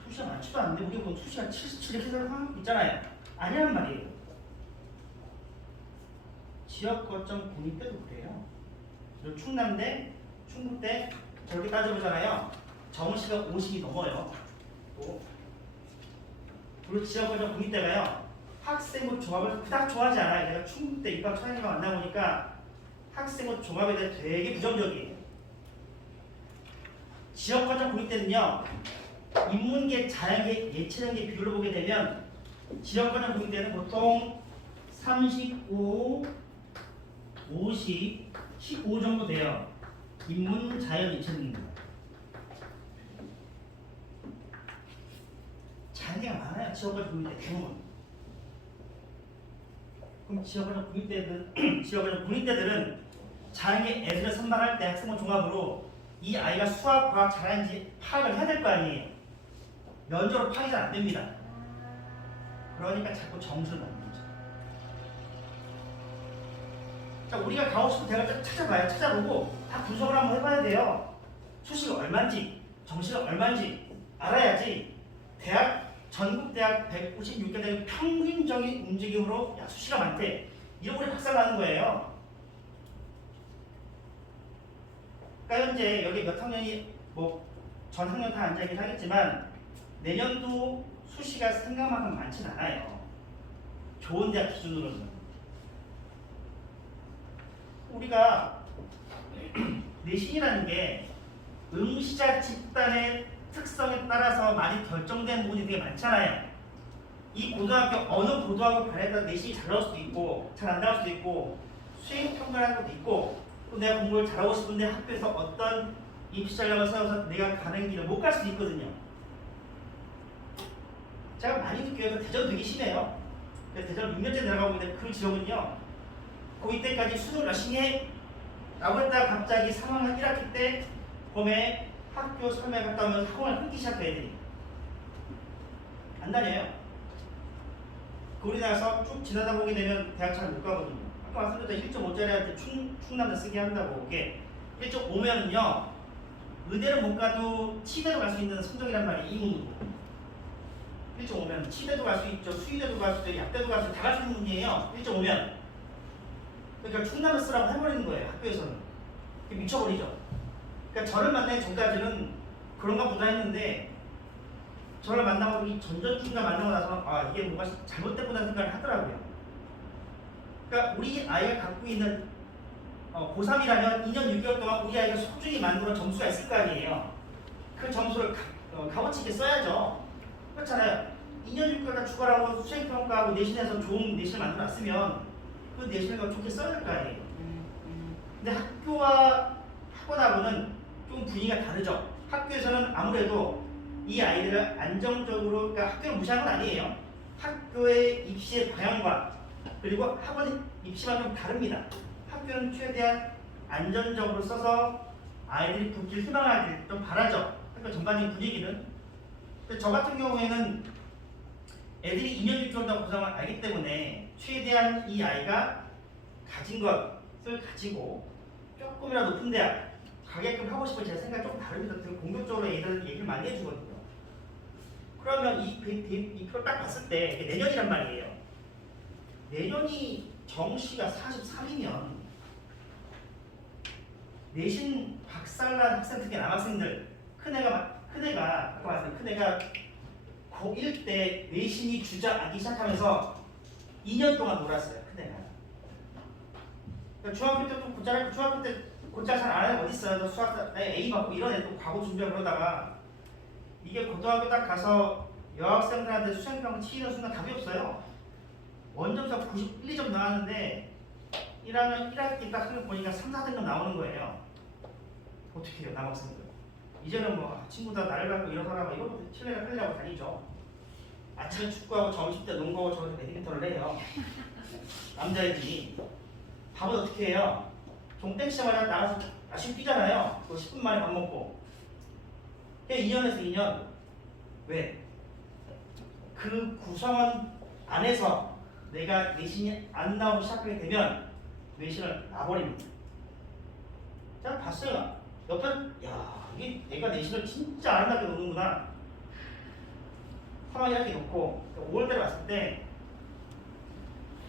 수시가 많지도 않은데 우리가 뭐 수시가 77 이렇게 생각하고 있잖아요. 아니란 말이에요. 지역 거점 공립 때도 그래요. 충남대, 충북대 저렇게 따져보잖아요. 정시가 50이 넘어요. 또 그리고 지역 거점 공립대가요. 학생부 종합을 그닥 좋아하지 않아요. 내가 충북대 입학 처음과 만나보니까 학생부 종합에 대해 되게 부정적이에요. 지역 거점 공립대는요. 인문계, 자연계, 예체능계 비율로 보게 되면 지역 거점 공립대는 보통 35, 50, 15 정도 돼요. 인문, 자연, 예체능입니다. 자연계가 많아요. 지역거점 국립대 대부분. 그럼 지역거점 국립대들은 자연계 애들을 선발할 때 학생부 종합으로 이 아이가 수학, 과학 잘하는지 파악을 해야 될 거 아니에요. 면접으로 파악이 잘 안 됩니다. 그러니까 자꾸 점수를 먹는 거죠. 자, 우리가 가고 싶은 대학을 찾아봐요. 찾아보고 다 분석을 한번 해봐야 돼요. 수시가 얼마인지, 정시가 얼마인지 알아야지. 대학, 전국 대학 156개 대학 평균적인 움직임으로 야, 수시가 많대. 이러고 우리 박살나는 거예요. 그러니까 현재 여기 몇 학년이 뭐 전 학년 다 앉아있긴 하겠지만 내년도 수시가 생각만큼 많진 않아요. 좋은 대학 기준으로는. 우리가 내신이라는 게 응시자 집단의 특성에 따라서 많이 결정된 부분이 되게 많잖아요. 이 고등학교 어느 고등학교 반에 따라 내신이 잘 나올 수도 있고 잘 안 나올 수도 있고 수행 평가하는 것도 있고 또 내가 공부를 잘하고 싶은데 학교에서 어떤 입시 전략을 세워서 내가 가는 길을 못 갈 수도 있거든요. 제가 많이 느껴요. 대전 되게 심해요. 대전 6년째 내려가고 있는데 그 지역은요. 고2 때까지 수능 열심히 해 라고 했다가 갑자기 3학년 1학기 때 봄에 학교 설명 갔다 오면 학원을 끊기 시작해 애들이. 안 다녀요. 그 우리나라에서 쭉 지나다 보게 되면 대학 잘 못 가거든요. 아까 말씀드렸던 1.5짜리한테 충남대 쓰게 한다고. 그게 1.5면은요. 의대를 못 가도 치대로 갈 수 있는 성적이란 말이에요. 이문으로. 1.5면 치대도 갈 수 있죠. 수의대도 갈 수 있죠. 약대도 갈 수 있죠. 다 갈 수 있는 문이에요. 1.5면. 그러니까 충남을 쓰라고 해버리는 거예요. 학교에서는. 미쳐버리죠. 그러니까 저를 만나기 전까지는 그런가 보다 했는데 저를 만나고 이 전전주가 만나고 나서 아 이게 뭔가 잘못됐구나 생각을 하더라고요. 그러니까 우리 아이가 갖고 있는 고3이라면 2년 6개월 동안 우리 아이가 소중히 만들어 점수가 있을 거 아니에요. 그 점수를 값어치 있게 써야죠. 그렇잖아요. 2년 6개월 추가하고 수행평가하고 내신에서 좋은 내신을 만들어놨으면 그 내신을 좋게 써야 될 거 아니에요. 근데 학교와 학원하고는 좀 분위기가 다르죠. 학교에서는 아무래도 이 아이들을 안정적으로, 그러니까 학교를 무시한 건 아니에요. 학교의 입시의 방향과 그리고 학원 입시만 좀 다릅니다. 학교는 최대한 안전적으로 써서 아이들이 붙길 희망하길 좀 바라죠. 학교 전반적인 분위기는. 근데 저 같은 경우에는 애들이 2년 6개월 동안 고생을 알기 때문에 최대한 이 아이가 가진 것을 가지고 조금이라도 높은 대학 가게끔 하고 싶은 제 생각이 조금 다릅니다. 되게 공격적으로 애들 얘기를 많이 해주거든요. 그러면 이 표를 딱 봤을 때 내년이란 말이에요. 내년이 정시가 43이면 내신 박살난 학생, 특히 남학생들, 큰애가 아까 말했던 큰애가 고1 때 내신이 주저앉기 시작하면서 2년 동안 놀았어요. 큰애가. 그러니까 중학교 때 좀 곧잘, 중학교 때 곧잘 잘 안 하는 애 어디 있어요? 수학 A 받고 이런 애 또 과거 준비하고 그러다가 이게 고등학교 딱 가서 여학생들한테 수행평 치이는 순간 답이 없어요. 원점수가 91, 2점 나왔는데 1학년 1학기 딱 수능 보니까 3, 4등급 나오는 거예요. 어떻게 해요, 남학생들? 이제는 뭐 친구들 나를 갖고 일어서라 이것도 실내가 살려고 다니죠. 아침에 축구하고 점심 때 농구하고 저기서 배드민턴을 해요. 남자애들이. 밥은 어떻게 해요? 종땡 시장마다 나가서 아침 뛰잖아요. 그 10분 만에 밥 먹고. 그게 2년에서 2년. 왜? 그 구성원 안에서 내가 내신이 안 나오기 시작하게 되면 내신을 놔버립니다. 제가 봤어요. 옆에 야 이게 내가 내신을 진짜 아름답게 노는구나. 3월 이렇게 놓고 5월달에 왔을 때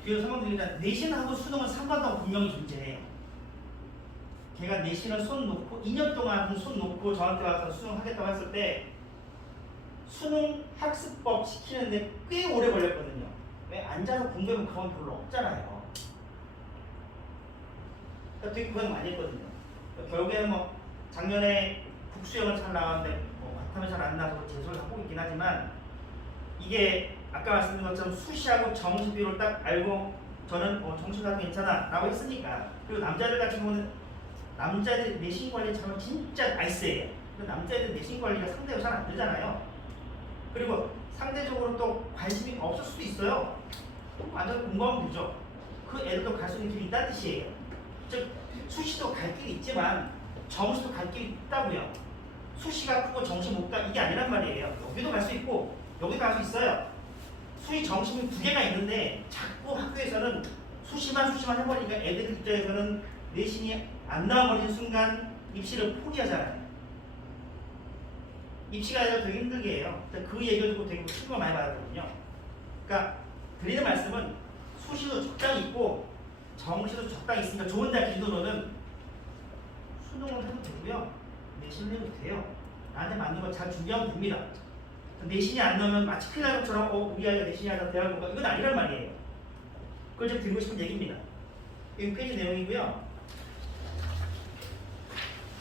그 설명드리면 내신하고 수능은 상관없고 분명히 존재해요. 걔가 내신을 손 놓고 2년 동안 손 놓고 저한테 와서 수능하겠다고 했을 때 수능 학습법 시키는데 꽤 오래 걸렸거든요. 왜 앉아서 공부하면 그건 별로 없잖아요. 그러니까 되게 고생 많이 했거든요. 결국에는 뭐 작년에 국수형을 잘 나왔는데 뭐 바탕을 잘 안 나서 재수를 하고 있긴 하지만 이게 아까 말씀드린 것처럼 수시하고 정시비율을 딱 알고 저는 정시가 괜찮아 라고 했으니까. 그리고 남자들 같은 경우는 남자들 내신 관리 잘하면 진짜 나이스예요. 남자애들 내신 관리가 상대로 잘 안 되잖아요. 그리고 상대적으로 또 관심이 없을 수도 있어요. 완전 공부하면 되죠. 그 애들도 갈 수 있는 길이 있다는 뜻이에요. 즉 수시도 갈 길이 있지만 정시도 갈 길이 있다고요. 수시가 크고 정시 못 가 이게 아니란 말이에요. 여기도 갈 수 있고 여기도 갈 수 있어요. 수시 정시는 두 개가 있는데 자꾸 학교에서는 수시만 해버리니까 애들 입장에서는 내신이 안 나와버리는 순간 입시를 포기하잖아요. 입시가 아니라 되게 힘들게 해요. 그 얘기를 듣고 되게 충격을 많이 받았거든요. 그러니까 드리는 말씀은 수시도 적당히 있고 정시도 적당히 있으니까 좋은 대학 기준으로는 수능을 해도 되고요. 내신을 해도 돼요. 나한테 맞는 거 잘 준비하면 됩니다. 내신이 안 나오면 마치 큰일 날 것처럼 우리 아이가 내신이 아니라 대학 못 가. 이건 아니란 말이에요. 그걸 제가 드리고 싶은 얘기입니다. 이 페이지 내용이고요.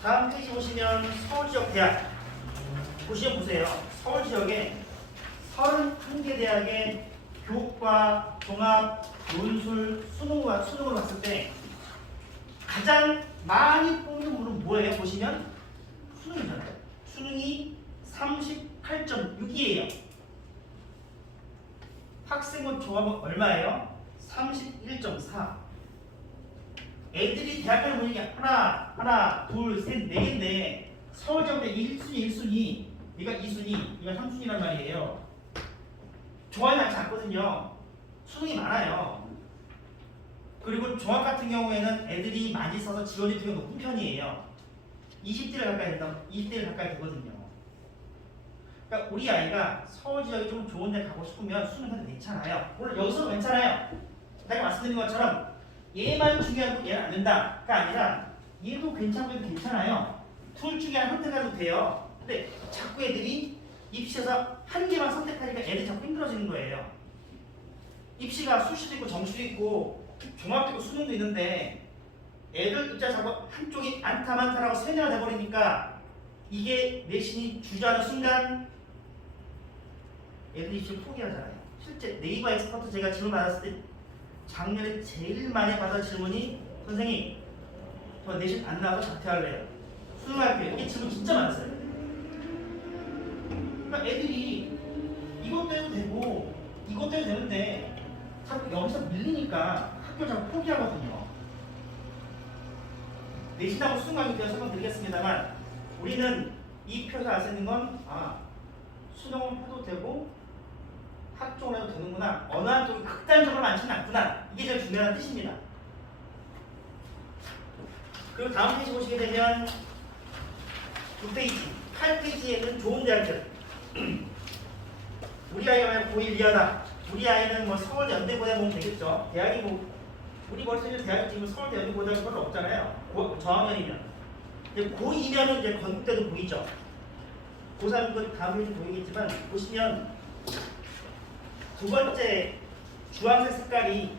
다음 페이지 보시면 서울 지역 대학 보시면 보세요. 서울 지역에 31개 대학의 교과, 종합, 논술, 수능으로 봤을 때 가장 많이 뽑는 부분은 뭐예요? 보시면 수능이잖아요. 수능이 38.6이에요. 학생부 종합은 얼마예요? 31.4. 애들이 대학교를 보는 게 하나, 둘, 셋, 네 개인데 서울지역대 1순위, 얘가 2순위, 얘가 3순위란 말이에요. 종합이 많지 않거든요. 수능이 많아요. 그리고 종합 같은 경우에는 애들이 많이 써서 지원율이 되게 높은 편이에요. 20대를 가까이 된다, 20대를 가까이 되거든요. 그러니까 우리 아이가 서울 지역에 좀 좋은 데 가고 싶으면 수능해도 괜찮아요. 물론 여기서도 괜찮아요. 제가 말씀드린 것처럼 얘만 중요하고 얘는 안 된다가 아니라 얘도 괜찮고 얘도 괜찮아요. 둘 중에 하나 선택해도 돼요. 근데 자꾸 애들이 입시에서 한 개만 선택하니까 애들이 자꾸 힘들어지는 거예요. 입시가 수시도 있고 정시도 있고 종합도 있고 수능도 있는데 애들 입장에서 자꾸 한쪽이 많다라고 세뇌가 돼버리니까 이게 내신이 주저하는 순간 애들이 입시를 포기하잖아요. 실제 네이버 엑스퍼트 제가 질문 받았을 때 작년에 제일 많이 받은 질문이 선생님 저 내신 안 나와서 자퇴할래요. 수능할게요. 이게 질문 진짜 많았어요. 그러니까 애들이 이것 때도 되고 이것 때도 되는데 자꾸 여기서 밀리니까 학교를 자꾸 포기하거든요. 내신하고 수능하기 대해서 설명드리겠습니다만 우리는 이 표에서 알 수 있는 건 수능을 해도 되고 학종을 해도 되는구나. 어느 한쪽이 극단적으로 많지는 않구나. 이게 제일 중요한 뜻입니다. 그리고 다음 페이지 보시게 되면 9페이지, 8페이지에는 좋은 대학들. 우리 아이가 만약 고1 이하다. 우리 아이는 뭐 서울대 연대고대 보면 되겠죠. 대학이 뭐 우리 머릿속에 대학이 지금 서울대 연대고대가 별로 없잖아요. 저학년이면. 고2면은 이제 건국대도 보이죠. 고3 그 다음 페이지 보이겠지만 보시면 두 번째 주황색 색깔이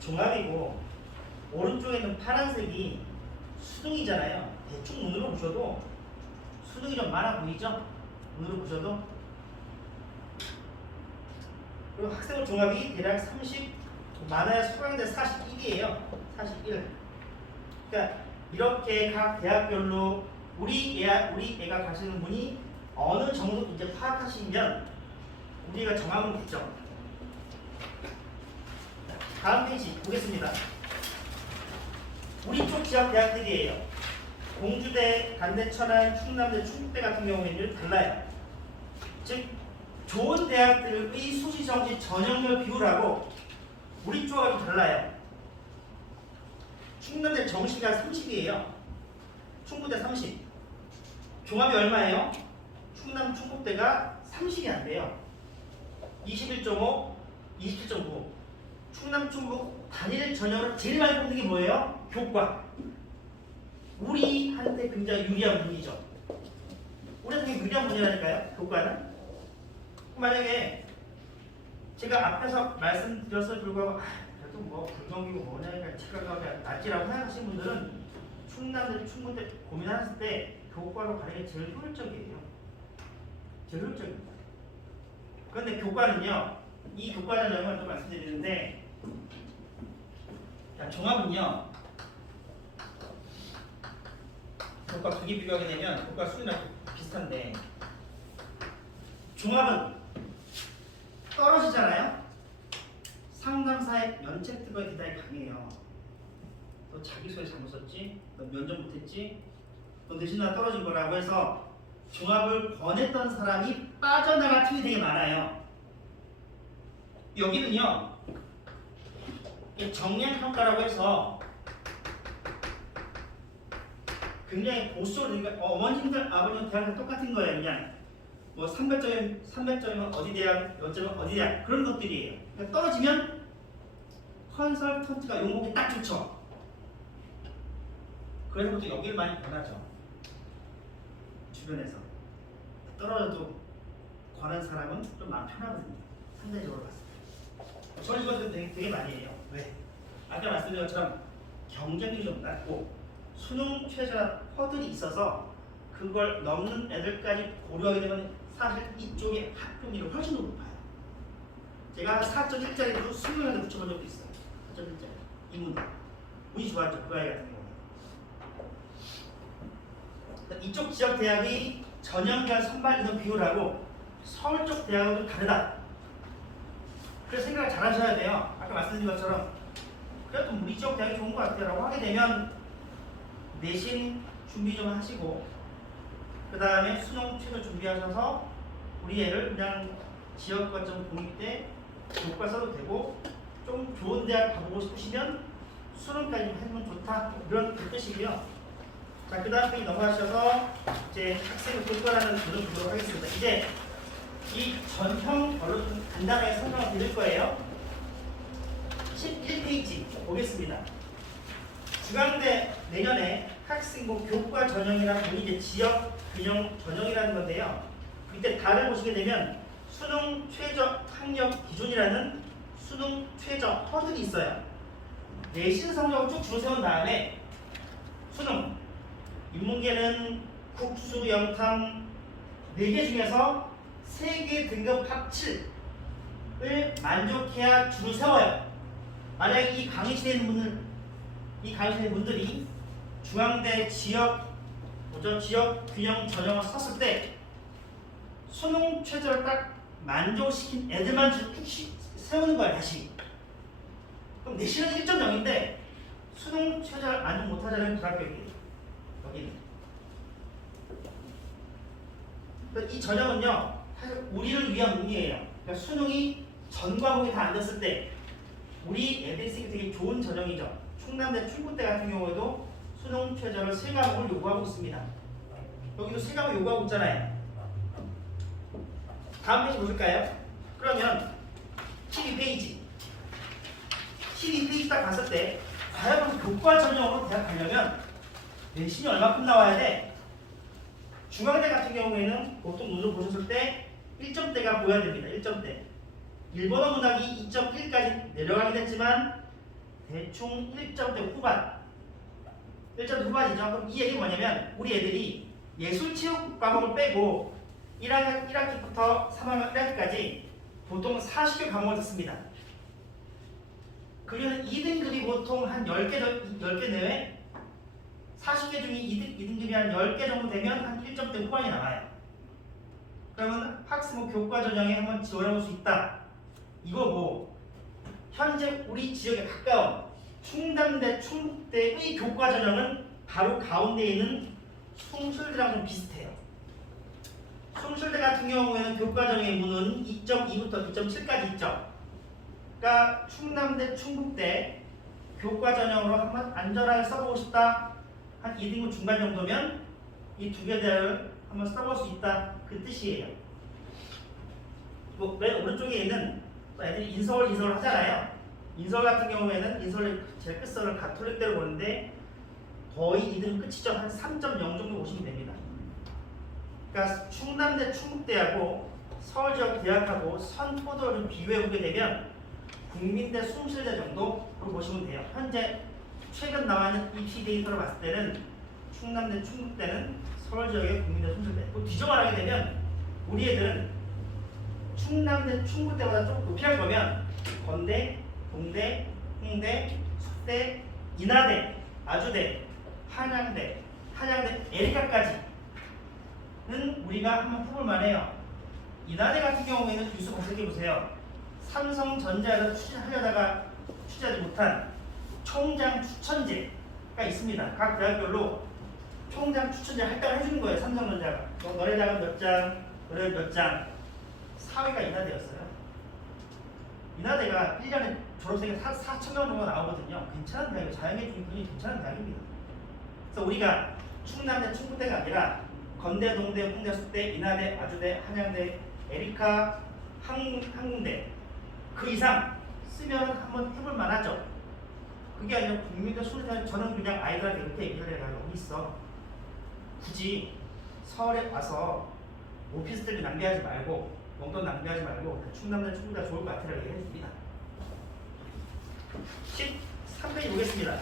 종합이고 오른쪽에는 파란색이 수능이잖아요. 대충 눈으로 보셔도 수능이 좀 많아 보이죠? 눈으로 보셔도. 그리고 학생부 종합이 대략 30, 많아야 수강인데 41이에요. 41. 그러니까 이렇게 각 대학별로 우리 애가 가시는 분이 어느 정도 이제 파악하시면 우리가 정하면 되죠. 다음 페이지 보겠습니다. 우리 쪽 지역 대학들이에요. 공주대, 간대, 천안, 충남대, 충북대 같은 경우에는 달라요. 즉 좋은 대학들의 수시 정시 전형률 비율하고 우리 쪽하고 달라요. 충남대 정시가 30이에요. 충북대 30. 종합이 얼마예요? 충남, 충북대가 30이 안 돼요. 21.5, 27.9. 충남 충북 단일 전형으로 제일 많이 뽑는 게 뭐예요? 교과. 우리한테 굉장히 유리한 분이죠. 우리한테 유리한 분이라니까요. 교과는. 만약에 제가 앞에서 말씀드렸을 불구하고 그래도 뭐 불경기고 뭐냐니까 체감이 낮지라고 생각하시는 분들은 충남대 충북대 고민하실 때 교과로 가는 게 제일 효율적이에요. 제일 효율적입니다. 그런데 교과는요, 이 교과 전형을 또 말씀드리는데, 자, 종합은요, 교과 두 개 비교하게 되면 교과 수준이랑 비슷한데, 종합은 떨어지잖아요. 상담사의 면책 특허에 대단히 강해요. 너 자기소개 잘못 썼지? 너 면접 못했지? 너 대신 나 떨어진 거라고 해서 종합을 권했던 사람이 빠져나갈 팀이 되게 많아요. 여기는요, 정량평가라고 해서 굉장히 보수적으로, 그러니까 어머님들, 아버님 대학은 똑같은 거예요. 그냥 뭐 300점이면 어디 대학, 몇 점은 어디 대학, 그런 것들이에요. 그러니까 떨어지면 컨설턴트가 용목이 딱 좋죠. 그래서 보통 여기를 많이 권하죠. 주변에서. 떨어져도 권한 사람은 좀 마음 편하거든요. 상대적으로 봤을 때. 저는 이것도 되게 많이 해요. 왜? 아까 말씀드린 것처럼 경쟁률이 좀 낮고 수능 최저 허들이 있어서 그걸 넘는 애들까지 고려하게 되면 사실 이쪽의 합격률이 훨씬 더 높아요. 제가 4.1짜리로 20명한테 붙여본 적도 있어요. 4.1짜리. 이 문제. 운이 좋았죠. 그 아이 같은 경우는. 이쪽 지역 대학이 전형과 선발 인원 비율하고 서울 쪽 대학은 좀 다르다. 그래서 생각을 잘 하셔야 돼요. 아까 말씀드린 것처럼 그래도 우리 지역 대학이 좋은 것 같아요 라고 하게 되면 내신 준비 좀 하시고 그 다음에 수능 최저 준비하셔서 우리 애를 그냥 지역 거점 공립 때 교과 써도 되고 좀 좋은 대학 가보고 싶으시면 수능까지 해주면 좋다 이런 뜻이고요. 자, 그 다음 페이지 넘어가셔서 이제 학생을 교과라는 부분을 보도록 하겠습니다. 이제 이 전형별로 좀 간단하게 설명을 드릴 거예요. 11페이지 보겠습니다. 중앙대 내년에 학생부 교과 전형이라는 이제 지역 균형 전형이라는 건데요. 이때 답을 보시게 되면 수능 최저 학력 기준이라는 수능 최저 허들이 있어요. 내신 성적을 쭉 줄 세운 다음에 수능 인문계는 국수, 영탐 4개 중에서 3개 등급 합칠을 만족해야 줄을 세워요. 만약에 이 강의실에 있는 분들이 중앙대 지역 균형 전형을 썼을 때 수능 최저를 딱 만족시킨 애들만 쭉 세우는 거야 다시. 그럼 내신은 1.0인데 수능 최저를 만족 못하자는 불합격이에요. 여기는. 이 전형은요 사실 우리를 위한 문제예요. 그러니까 수능이 전 과목이 다 안 됐을 때 우리 애들이 쓰기 되게 좋은 전형이죠. 충남대 충북대 같은 경우에도 수능 최저를 3과목을 요구하고 있습니다. 여기도 3과목 요구하고 있잖아요. 다음 페이지 보실까요? 그러면 12페이지 딱 봤을 때 과연 교과 전형으로 대학 가려면 내신이 얼마큼 나와야 돼? 중앙대 같은 경우에는 보통 논술 보셨을 때 1점대가 보여야 됩니다. 1점대. 일본어 문학이 2.1까지 내려가긴 했지만 대충 1점대 후반. 1점대 후반이죠. 그럼 이 얘기는 뭐냐면 우리 애들이 예술체육 과목을 빼고 1학기부터 3학년 1학기까지 보통 40개 과목을 듣습니다. 그러면 2등급이 보통 한 10개 내외 40개 중에 2등급이 한 10개 정도 되면 한 1점대 후반이 나와요. 그러면 학생부 교과 전형에 한번 지원해볼 수 있다. 이거고 현재 우리 지역에 가까운 충남대, 충북대의 교과 전형은 바로 가운데 있는 숭실대랑 좀 비슷해요. 숭실대 같은 경우에는 교과 전형의 문은 2.2부터 2.7까지 있죠. 그러니까 충남대, 충북대 교과 전형으로 한번 안전하게 써보고 싶다. 한 2등급 중반 정도면 이 두 개 대를 한번 써볼 수 있다. 그 뜻이에요. 맨 오른쪽에 있는 애들이 인서울 하잖아요. 인서울 같은 경우에는 인서울 제일 끝선을 가톨릭대로 보는데 거의 이들은 끝이죠. 한 3.0 정도 보시면 됩니다. 그러니까 충남대 충북대하고 서울지역 대학하고 선포도를 좀 비교해보게 되면 국민대 숭실대 정도로 보시면 돼요. 현재 최근 나와 있는 입시 데이터로 봤을 때는 충남대 충북대는 서울지역의 국민대 숭실대. 또 뒤져 말하게 되면 우리 애들은 충남대 충북대보다 좀 높이 할 거면 건대, 동대, 홍대, 숙대, 인하대, 아주대, 한양대, 에리카까지는 우리가 한번 해볼 만해요. 인하대 같은 경우에는 뉴스 검색해 보세요. 삼성전자에서 추진하려다가 추진하지 못한 총장 추천제가 있습니다. 각 대학별로 총장 추천제 할당을 해주는 거예요. 삼성전자가. 너네다가 몇 장, 너네 몇 장. 4위가 인하대였어요. 인하대가 1년에 졸업생이 4,000명 정도 나오거든요. 괜찮은 대학이에요. 자연계 중에 괜찮은 대학입니다. 그래서 우리가 충남대, 충북대가 아니라 건대, 동대, 홍대, 숙대, 인하대, 아주대, 한양대, 에리카, 항공대 그 이상 쓰면 한번 해볼 만하죠. 그게 아니라 국민대 수능대는 저는 그냥 아이들한테 이렇게 얘기를 해요. 여기 있어. 굳이 서울에 와서 오피스텔 낭비하지 말고 용돈 낭비하지 말고 충남대, 충북대가 좋을 것 같아라고 얘기했습니다. 13페이지 보겠습니다.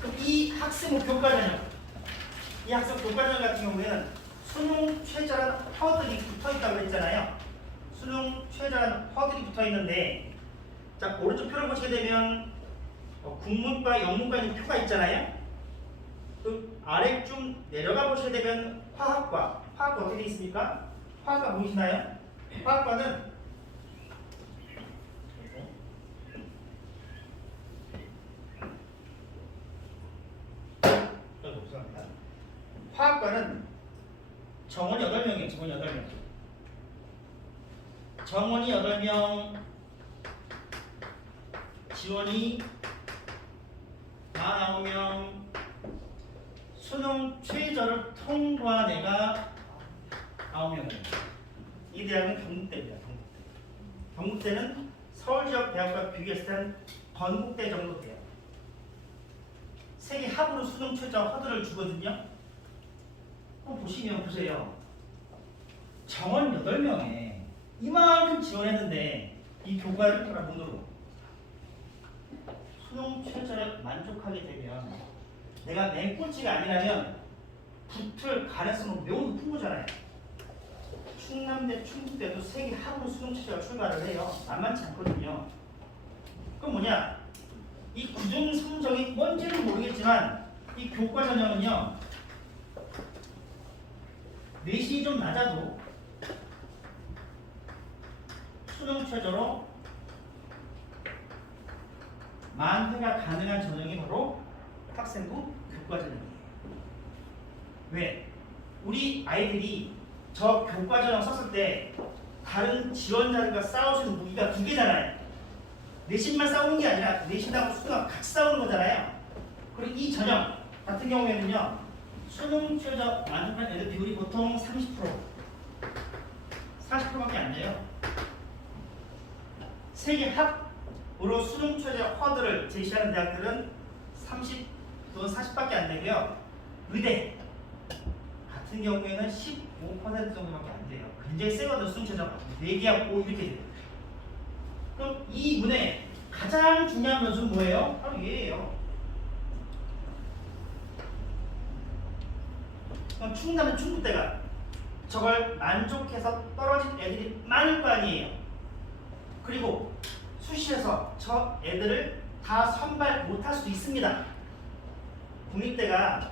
그럼 이 학생 교과전형, 이 학생 교과전형 같은 경우에는 수능 최저라는 허들이 붙어있다고 했잖아요. 수능 최저라는 허들이 붙어있는데, 자 오른쪽 표를 보시게 되면 국문과 영문과 있는 표가 있잖아요. 그 아래 좀 내려가 보시게 되면 화학과 어떻게 되어 있습니까? 화학과 보이시나요? 화학과는 화학과는 정원이 8명이에요. 정원이 8명, 지원이 49명, 수능 최저를 통과한 애가 9명입니다. 이 대학은 경북대입니다. 경북대는 서울지역 대학과 비교했을 때는 건국대 정도 돼요. 세계 합으로 수능 최저 허들을 주거든요. 한번 보세요. 정원 8명에 이만큼 지원했는데 이 교과를 따라 문으로 수능 최저에 만족하게 되면 내가 맨 꼴찌가 아니라면 붙을 가능성은 매우 높은 거잖아요. 충남대, 충북대도 세계 합으로 수능 최저가 출발을 해요. 만만치 않거든요. 그럼 뭐냐? 이 구중 성적이 뭔지는 모르겠지만 이 교과 전형은요. 내신이 좀 낮아도 수능 최저로 만회가 가능한 전형이 바로 학생부 교과 전형이에요. 왜? 우리 아이들이 저 교과 전형 썼을 때 다른 지원자들과 싸울 수 있는 무기가 2개잖아요. 내신만 싸우는 게 아니라 내신하고 수능하고 같이 싸우는 거잖아요. 그리고 이 전형 같은 경우에는요. 수능 최저 만족한 애들 비율이 보통 40%밖에 안 돼요. 세계 합으로 수능 최저 허들을 제시하는 대학들은 30 또는 40밖에 안 되고요. 의대 같은 경우에는 15% 정도밖에 안 돼요. 굉장히 세거든요. 수능 최저가 4개하고 5 이렇게 돼요. 그럼 이 문에 가장 중요한 변수는 뭐예요? 바로 얘예요. 그럼 충남은 충북대가 저걸 만족해서 떨어진 애들이 많을 거 아니에요. 그리고 수시에서 저 애들을 다 선발 못할 수도 있습니다. 국립대가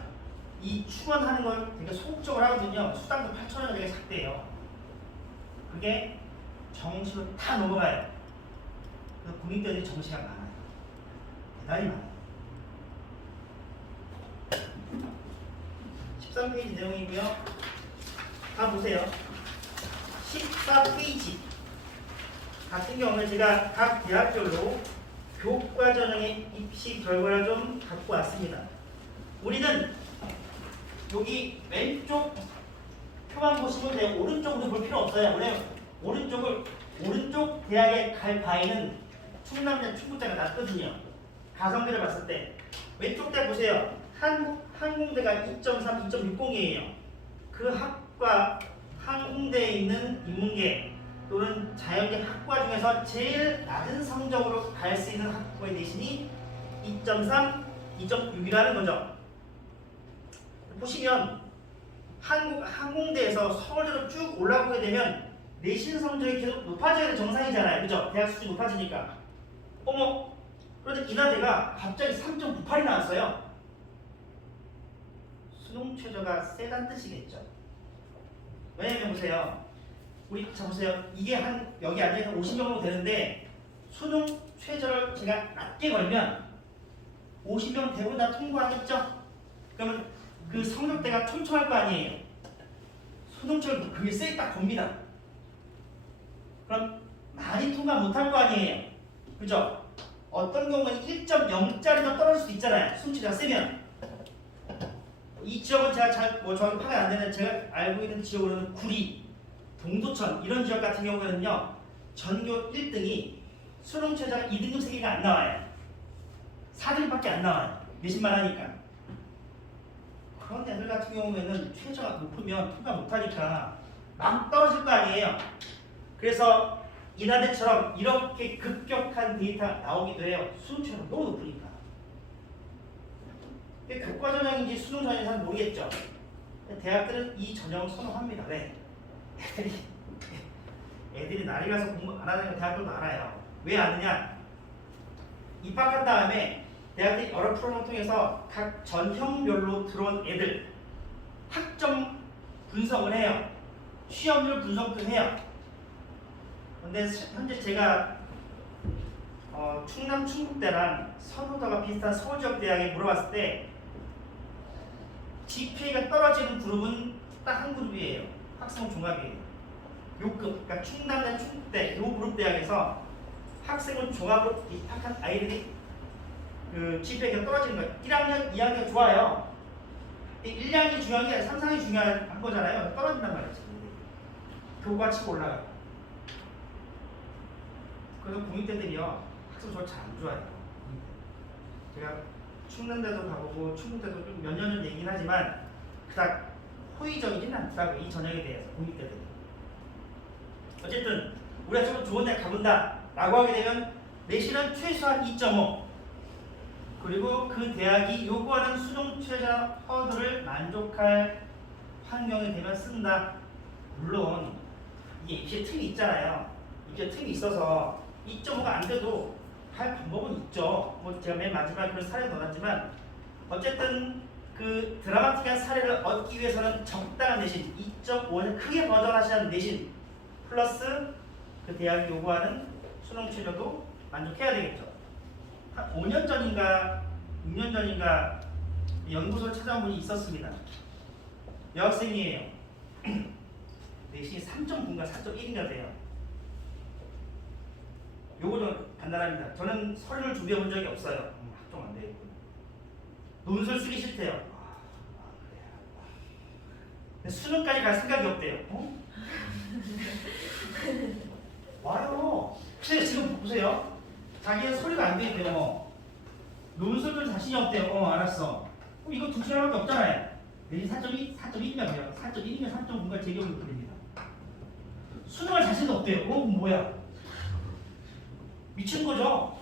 이 충원하는 걸 되게 소극적으로 하거든요. 수당도 8,000원 되게 작대요. 그게 정시로 다 넘어가요. 국립대들이 정시가 많아요. 대단히 많아요. 13페이지 내용이고요. 다 보세요. 14페이지 같은 경우는 제가 각 대학별로 교과 전형의 입시 결과를 좀 갖고 왔습니다. 우리는 여기 왼쪽 표만 보시면 돼요. 오른쪽으로 볼 필요 없어요. 왜냐면 오른쪽 대학에 갈 바에는 충남대 충북대가 낫거든요. 가성비를 봤을 때 왼쪽 대 보세요. 항공대가 2.3, 2.60이에요. 그 학과 항공대에 있는 인문계 또는 자연계 학과 중에서 제일 낮은 성적으로 갈 수 있는 학과의 내신이 2.3, 2.6이라는 거죠. 보시면 항공대에서 서울대로 쭉 올라가게 되면 내신 성적이 계속 높아져야 되는 정상이잖아요. 그죠? 대학 수준이 높아지니까. 어머, 그런데 인하대가 갑자기 3.98이 나왔어요. 수능 최저가 세다는 뜻이겠죠. 왜냐면 보세요. 자 보세요. 이게 여기 앉아서 50명 정도 되는데 수능 최저를 제가 낮게 걸면 50명 대부분 다 통과하겠죠? 그러면 그 성적대가 촘촘할 거 아니에요. 수능 최저 그게 세게 딱 겁니다. 그럼 많이 통과 못할 거 아니에요. 그죠? 어떤 경우는 1.0짜리도 떨어질 수 있잖아요. 수능치가 세면. 이 지역은 제가 정확히 파악이 안 되는 제가 알고 있는 지역으로는 구리, 동두천 이런 지역 같은 경우에는요. 전교 1등이 수능 최저가 2등급 3개가 안 나와요. 4등밖에 안 나와요. 내신만 하니까. 그런 애들 같은 경우에는 최저가 높으면 통과 못하니까 막 떨어질 거 아니에요. 그래서 인하대처럼 이렇게 급격한 데이터가 나오기도 해요. 수능 최저가 너무 높으니까. 교과 전형인지 수능 전형인지 잘 모르겠죠. 대학들은 이 전형을 선호합니다. 왜? 애들이 날이 가서 공부 안 하는 거 대학들도 알아요. 왜 아느냐? 입학한 다음에 대학들이 여러 프로그램을 통해서 각 전형별로 들어온 애들 학점 분석을 해요. 취업률 분석도 해요. 근데 현재 제가 충남 충북대랑 선호도가 비슷한 서울 지역 대학에 물어봤을 때 GPA가 떨어지는 그룹은 딱 한 그룹이에요. 학생 종합이에요. 요 급, 그러니까 충남대 충북대 요 그룹 대학에서 학생은 종합으로 입학한 아이들이 그 GPA가 떨어지는 거예요. 1학년, 2학년 좋아요. 1학년이 중요한 게 아니라 3, 4학년이 중요한 거잖아요. 떨어진단 말이지. 교과 치고 올라가고. 그래서 공익대들이요. 학생 저를 잘 안 좋아해요. 제가 충남대도 가보고 충북대도 좀 몇 년 전 얘기긴 하지만 그닥 호의적이진 않더라고요. 이 전형에 대해서 공익대들이. 어쨌든 우리가 좀 좋은 데 가본다 라고 하게 되면 내신은 최소한 2.5 그리고 그 대학이 요구하는 수능 최저 허들을 만족할 환경이 되면 쓴다. 물론 이게 입시에 틈이 있잖아요. 입시에 틈이 있어서 2.5가 안 돼도 할 방법은 있죠. 뭐 제가 맨 마지막에 그런 사례를 넣어놨지만 어쨌든 그 드라마틱한 사례를 얻기 위해서는 적당한 내신 2.5를 크게 버전하시는 내신 플러스 그 대학이 요구하는 수능 최저도 만족해야 되겠죠. 한 5년 전인가 6년 전인가 연구소를 찾아온 분이 있었습니다. 여학생이에요. 내신이 3.9인가 4.1인가 돼요. 요거 좀 간단합니다. 저는 서류를 준비해 본 적이 없어요. 학종 안 되겠군. 논술 쓰기 싫대요. 그래. 수능까지 갈 생각이 없대요. 와요. 지금 보세요. 자기는 서류가 안 되겠대요. 논술을 자신이 없대요. 알았어. 이거 두 시간밖에 없잖아요. 내신 4.2, 4.1이면 돼요. 4.1이면 3.9가 제 기억으로 됩니다. 수능할 자신도 없대요. 뭐야? 미친 거죠?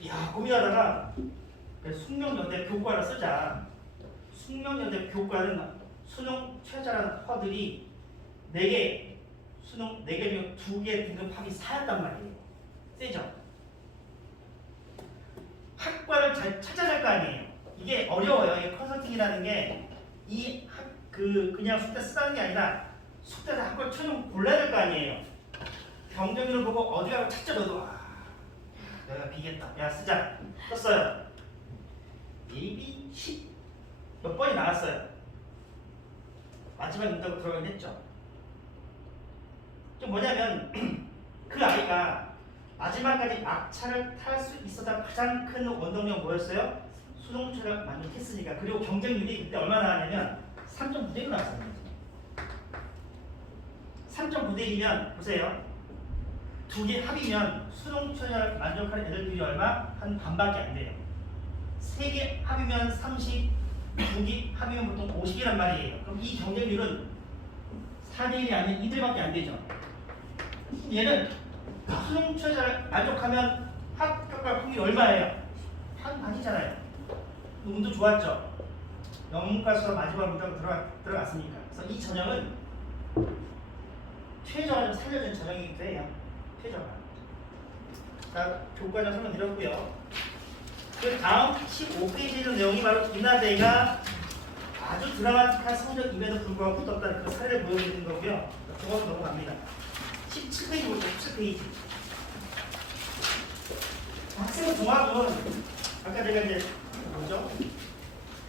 이야, 고민하다가 숙명여대 교과를 쓰자. 숙명여대 교과는 수능 최저라는 허들이 4개, 수능 4개 중 2개 등급합이 4였단 말이에요. 세죠? 학과를 잘 찾아야 할 거 아니에요. 이게 어려워요. 이 컨설팅이라는 게 그냥 숙제 쓰라는 게 아니라 숙제에서 학과를 최종 골라야 될 거 아니에요. 경쟁률을 보고 어디 가고 찾자 너도 내가 비겠다. 야 쓰자. 썼어요. A, B, 10 몇 번이 나왔어요. 마지막 문자로 들어가긴 했죠. 좀 뭐냐면 그 아이가 마지막까지 막차를 탈 수 있었던 가장 큰 원동력 뭐였어요? 수능 최저를 만족했으니까. 그리고 경쟁률이 그때 얼마나 나왔냐면 3.9대로 나왔어요. 3.9대 1이면 보세요. 두 개 합이면 수능 최저를 만족할 애들끼리 얼마? 한 반밖에 안 돼요. 세 개 합이면 30, 두 개 합이면 보통 50이란 말이에요. 그럼 이 경쟁률은 4대 1이 아닌 이들밖에 안 되죠. 얘는 수능 최저를 만족하면 합격할 확률이 얼마예요? 한 반이잖아요. 운도 좋았죠. 영문과수가 마지막 문제로 들어갔으니까. 그래서 이 전형은 최저가 좀 살려준 전형이기도 해요. 최저가. 자, 교과전 설명드렸고요. 그 다음 15페이지의 내용이 바로 이나대가 아주 드라마틱한 성적 임에도 불구하고 붙었다는 그 사례를 보여드리는 거고요. 저거 넘어갑니다. 17페이지부터 17페이지. 학생의 종합은 아까 제가 이제 뭐죠?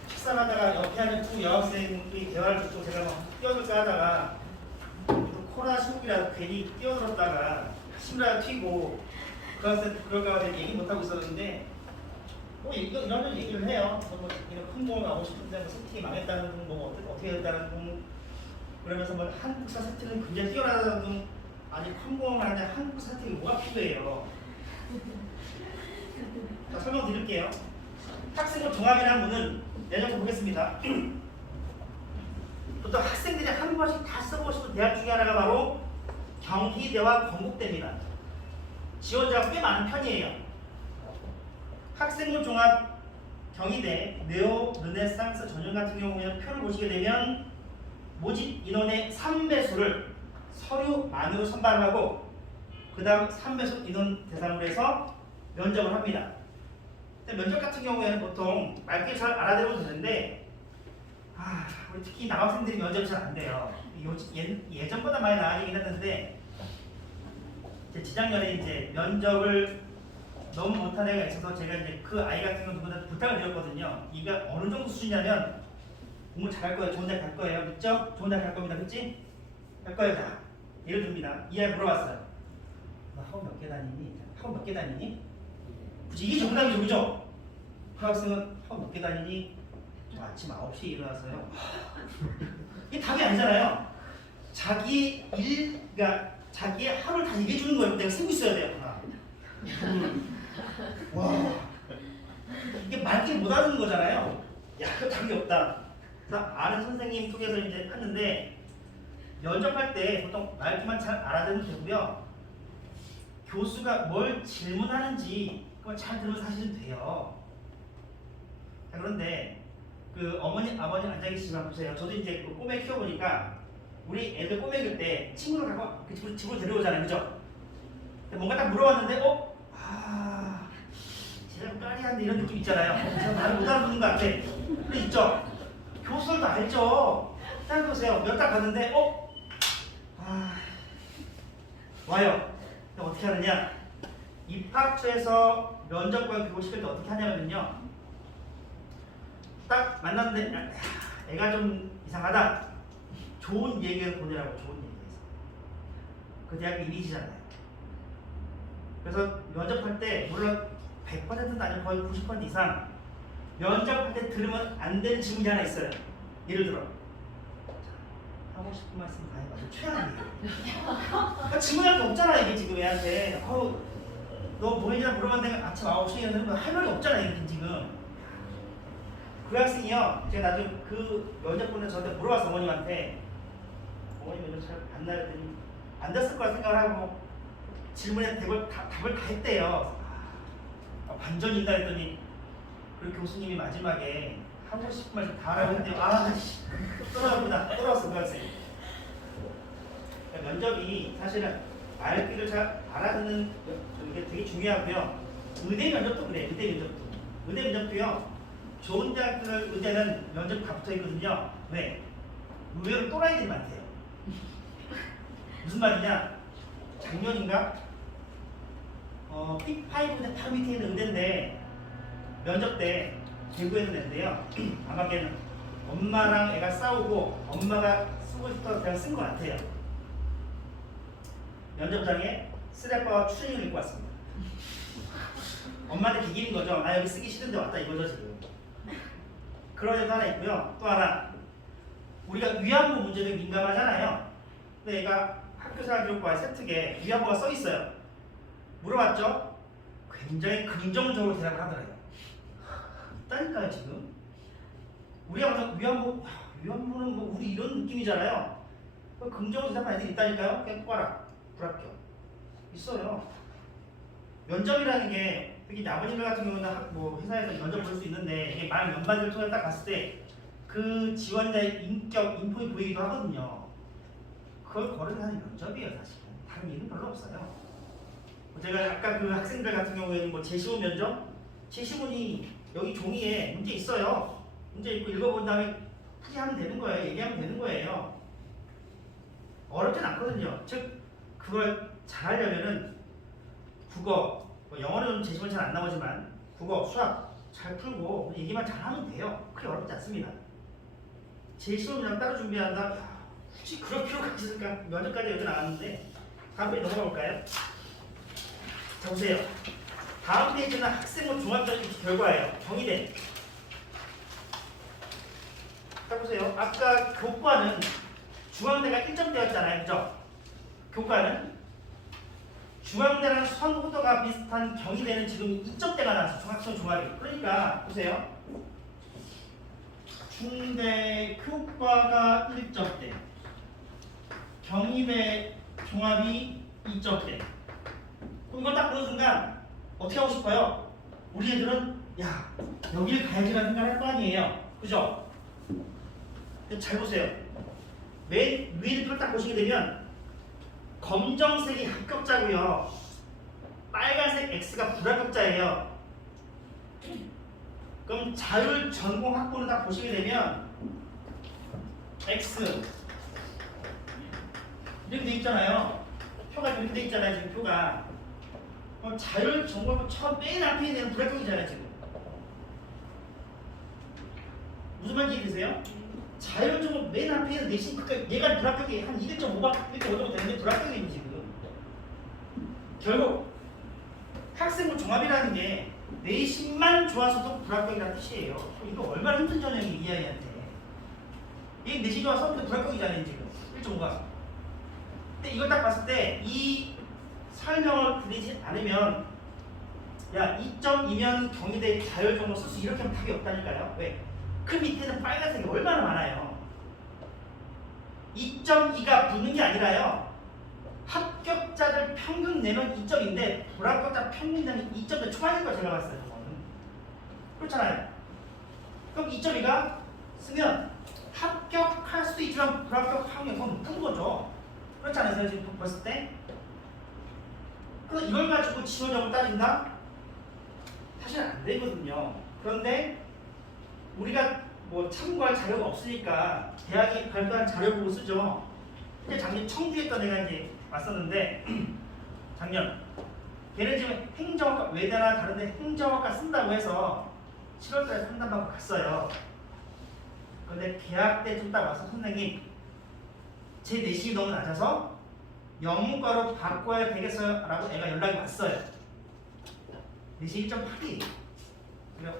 식사하다가 옆에 앉은 두 여학생이 대화를 듣고 제가 막 뛰어들까 하다가 코로나 시국이라 괜히 뛰어들었다가 심라가 튀고 그 학생 그럴까 봐 얘기 못하고 있었는데 뭐 이런 얘기를 해요. 뭐 이런 큰 공을 가고 싶은데 뭐 세팅이 망했다는 등 뭐 어떻게 됐다는 등 그러면서 뭐 한국사 세팅은 굉장히 뛰어나다는 등 아직 큰 공을 하는데 한국 세팅이 뭐가 필요해요. 자, 설명드릴게요. 학생부 종합이라는 문은 내년도 보겠습니다. 보통 학생들이 한 번씩 다 써보고 싶은 대학 중에 하나가 바로 경희대와 건국대입니다. 지원자가 꽤 많은 편이에요. 학생부 종합 경희대 네오 르네상스 전형 같은 경우에는 표를 보시게 되면 모집 인원의 3배수를 서류만으로 선발하고 그 다음 3배수 인원 대상으로 해서 면접을 합니다. 면접 같은 경우에는 보통 말귀를 잘 알아들어도 되는데 우리 특히 남학생들이 면접이 잘 안 돼요. 예전보다 많이 나아지긴 했는데 재작년에 이제 면접을 너무 못한 애가 있어서 제가 이제 그 아이 같은 경우 누구한테 부탁을 드렸거든요. 이가 어느 정도 수준이냐면 공부 잘할 거예요. 좋은 데 갈 거예요. 믿죠? 좋은 데 갈 겁니다. 그치? 갈 거예요. 자, 예를 듭니다. 이 아이 물어봤어요. 너 학원 몇 개 다니니? 학원 몇 개 다니니? 굳이 이게 정답이죠. 그죠? 그 학생은 학원 몇 개 다니니? 저 아침 9시에 일어나서요. 이게 답이 아니잖아요. 그러니까 자기의 하루를 다 얘기해 주는 거예요. 내가 쓰고 있어야 돼요. 와, 이게 말귀 못 하는 거잖아요. 야, 그 답이 없다. 그래서 아는 선생님 통해서 이제 했는데 면접할 때 보통 말귀만 잘 알아들으면 되고요. 교수가 뭘 질문하는지 그걸 잘 들으면 사실은 돼요. 자, 그런데 그 어머니, 아버님 앉아 계시지만 보세요. 저도 이제 그 꼬매 키워보니까 우리 애들 꼬매길 때 친구를 갖고 그 집으로 데려오잖아요. 그죠? 뭔가 딱 물어봤는데 제가 까리한데 이런 느낌 있잖아요. 제가 말을 못 알아듣는 것 같아. 그래 있죠? 교수들도 알죠? 딱 보세요. 몇 달 갔는데 와요. 어떻게 하느냐? 입학처에서 면접과 교육시킬 때 어떻게 하냐면요. 딱 만났는데 애가 좀 이상하다. 좋은 얘기를 보내라고. 좋은 얘기해서. 그 대학 이미지잖아요. 그래서 면접할 때 물론 100%는 아니고 거의 90% 이상 면접할 때 들으면 안 되는 질문이 하나 있어요. 예를 들어 하고 싶은 말씀 다 해봐. 최악이에요. 그러니까 질문할 게 없잖아. 이게 지금 애한테 너 뭐했냐 물어봤는데 아침 9시에 일어나면 할 말이 없잖아. 이게 지금 그 학생이요. 제가 나중에 그 면접 보는 저한테 물어봤어. 어머님한테. 어머님 면접 잘 봤나 했더니 안 됐을 거라 생각을 하고 질문에 답을 다 했대요. 반전이 있다 했더니 그 교수님이 마지막에 하고 싶은 말씀 다 하라고 했대요. 떨어졌어 그 학생. 그러니까 면접이 사실은 말귀를 잘 알아듣는 게 되게 중요하고요. 의대 면접도 그래. 의대 면접도요. 좋은 대학들 의대는 면접 다 붙어 있거든요. 왜? 의외로 또라이들이 많대요. 무슨 말이냐? 작년인가? 픽5는 바로 밑에 있는 의대인데 면접 때 대구에서 냈는데요. 아마 걔는 엄마랑 애가 싸우고 엄마가 쓰고 싶어서 그냥 쓴 것 같아요. 면접장에 쓰레빠와 추리닝을 입고 왔습니다. 엄마한테 기기는 거죠. 나 여기 쓰기 싫은데 왔다 이거죠 지금. 그런 애도 하나 있고요. 또 하나 우리가 위안부 문제에 민감하잖아요. 근데 얘가 학교생활기록부와 세특에 위안부가 써 있어요. 물어봤죠? 굉장히 긍정적으로 대답을 하더래요. 있다니까요 지금. 우리가 먼저 위안부는 뭐 우리 이런 느낌이잖아요. 긍정적으로 대답하는 애들이 있다니까요. 그냥 봐라. 불합격. 있어요. 면접이라는 게 여기 아버님들 같은 경우는 뭐 회사에서 면접 볼 수 있는데 이게 말 연반을 통해 딱 봤을 때 그 지원자의 인격, 인품이 보이기도 하거든요. 그걸 거르는 하는 면접이에요 사실은. 다른 일은 별로 없어요. 제가 아까 그 학생들 같은 경우에는 뭐 제시문 면접? 제시문이 여기 종이에 문제 있어요. 문제 있고 읽어본 다음에 풀이하면 되는 거예요. 얘기하면 되는 거예요. 어렵진 않거든요. 즉 그걸 잘하려면은 국어, 뭐 영어는 제시문 잘 안 나오지만 국어, 수학 잘 풀고 얘기만 잘하면 돼요. 그게 어렵지 않습니다. 제시문 그냥 따로 준비한다? 굳이 그럴 필요가 있을까? 면접까지 여기 나왔는데 다음 페이지 넘어가 볼까요? 자 보세요. 다음 페이지는 학생부 종합적인 결과예요. 경희대. 자 보세요. 아까 교과는 중앙대가 1점대였잖아요. 그죠? 교과는 중앙대랑 선호도가 비슷한 경희대는 지금 2점대가 나왔어요. 중학생 종합이. 그러니까 보세요. 중대 교과가 1점대, 경희대 종합이 2점대. 그럼 이걸 딱 보는 순간 어떻게 하고 싶어요? 우리 애들은 야 여길 가야지라는 생각을 할 거 아니에요. 그죠? 잘 보세요. 맨 위에 걸 딱 보시게 되면 검정색이 합격자고요. 빨간색 X가 불합격자예요. 그럼 자율 전공 학부를 딱 보시게 되면 X 이렇게 돼 있잖아요. 표가 이렇게 돼 있잖아요. 지금 표가. 그럼 자율 전공 학부 처음 맨 앞에 있는 불합격이잖아요. 지금. 무슨 말인지 이해되세요? 자율 전공 맨 앞에 있는 내신 그러니까 얘가 불합격이 한 1.5박 1.5 정도 되는데 불합격이에요 지금. 결국 학생부 종합이라는 게 내신만 좋아서도 불합격이라는 뜻이에요. 이거 얼마나 힘든 전형이 이 아이한테. 얘 내신 좋아서 불합격이잖아요 지금 1.5가. 근데 이걸 딱 봤을 때 이 설명을 드리지 않으면 야 2.2면 경희대 자율전공 쓸 수 이렇게 하면 답이 없다니까요. 왜? 그 밑에는 빨간색이 얼마나 많아요. 2.2가 붙는 게 아니라요. 합격자들 평균 내면 2점인데 불합격자 평균 내면 2점대 초반일 거 제가 봤어요. 저거는. 그렇잖아요. 그럼 2.2가 쓰면 합격할 수도 있지만 불합격 확률이 더 높은 거죠. 그렇지 않으세요? 지금 봤을 때? 그래서 이걸 가지고 지원점을 따진다? 사실 안 되거든요. 그런데 우리가 뭐 참고할 자료가 없으니까 대학이 발표한 자료 보고 쓰죠. 근데 작년 청주에 있던 애가 이제 왔었는데 작년 걔는 지금 행정학과 외대나 다른데 행정학과 쓴다고 해서 7월달에 상담받고 갔어요. 그런데 계약 때 좀 딱 와서 선생님 제 내신이 너무 낮아서 영문과로 바꿔야 되겠어요? 라고 애가 연락이 왔어요. 내신 1.8이 그래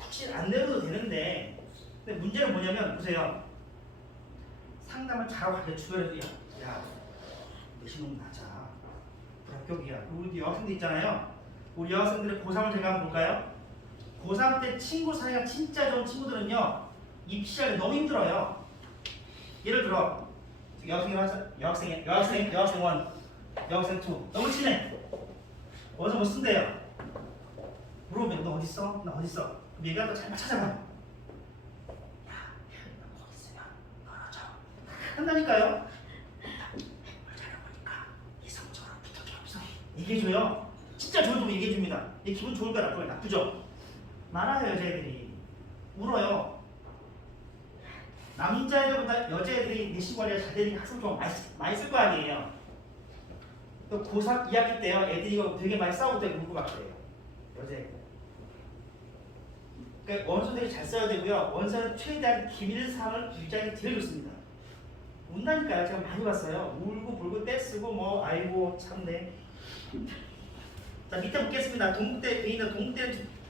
혹시 안 내려도 되는데 근데 문제는 뭐냐면 보세요. 상담을 잘하고 가게 주변에서 야 내신 너무 낮아 불합격이야. 우리 여학생들 있잖아요. 우리 여학생들의 고3을 제가 한번 볼까요? 고3 때 친구 사이가 진짜 좋은 친구들은요 입시하기 너무 힘들어요. 예를 들어 여학생 1, 여학생 2, 너무 친해. 어디서 뭐 쓴대요. 물어보면 너 어디 있어? 나 어디 있어? 얘가 또 잘 찾아봐. 야, 너 어디 있으면 떨어져. 한다니까요. 잘해보니까 이성적으로 부탁이 없어. 얘기해줘요. 진짜 좋은 점 얘기해줍니다. 얘 기분 좋을까 나쁠까? 나쁘죠? 많아요 여자애들이. 울어요. 남자애들보다 여자애들이 내신 관리가 잘 되니까 학생 좀 많이 쓸 거 아니에요. 또 고3 2학기 때요. 애들이 이거 되게 많이 싸우고 되고 울고 막 그래요. 여자애들. 그러니까 원서들이 잘 써야 되고요. 원서는 최대한 기밀사항을 유지하는 게 제일 좋습니다. 운다니까요. 제가 많이 봤어요. 울고 불고 떼쓰고 뭐 아이고 참네. 자 밑에 보겠습니다. 동국대 돼 있는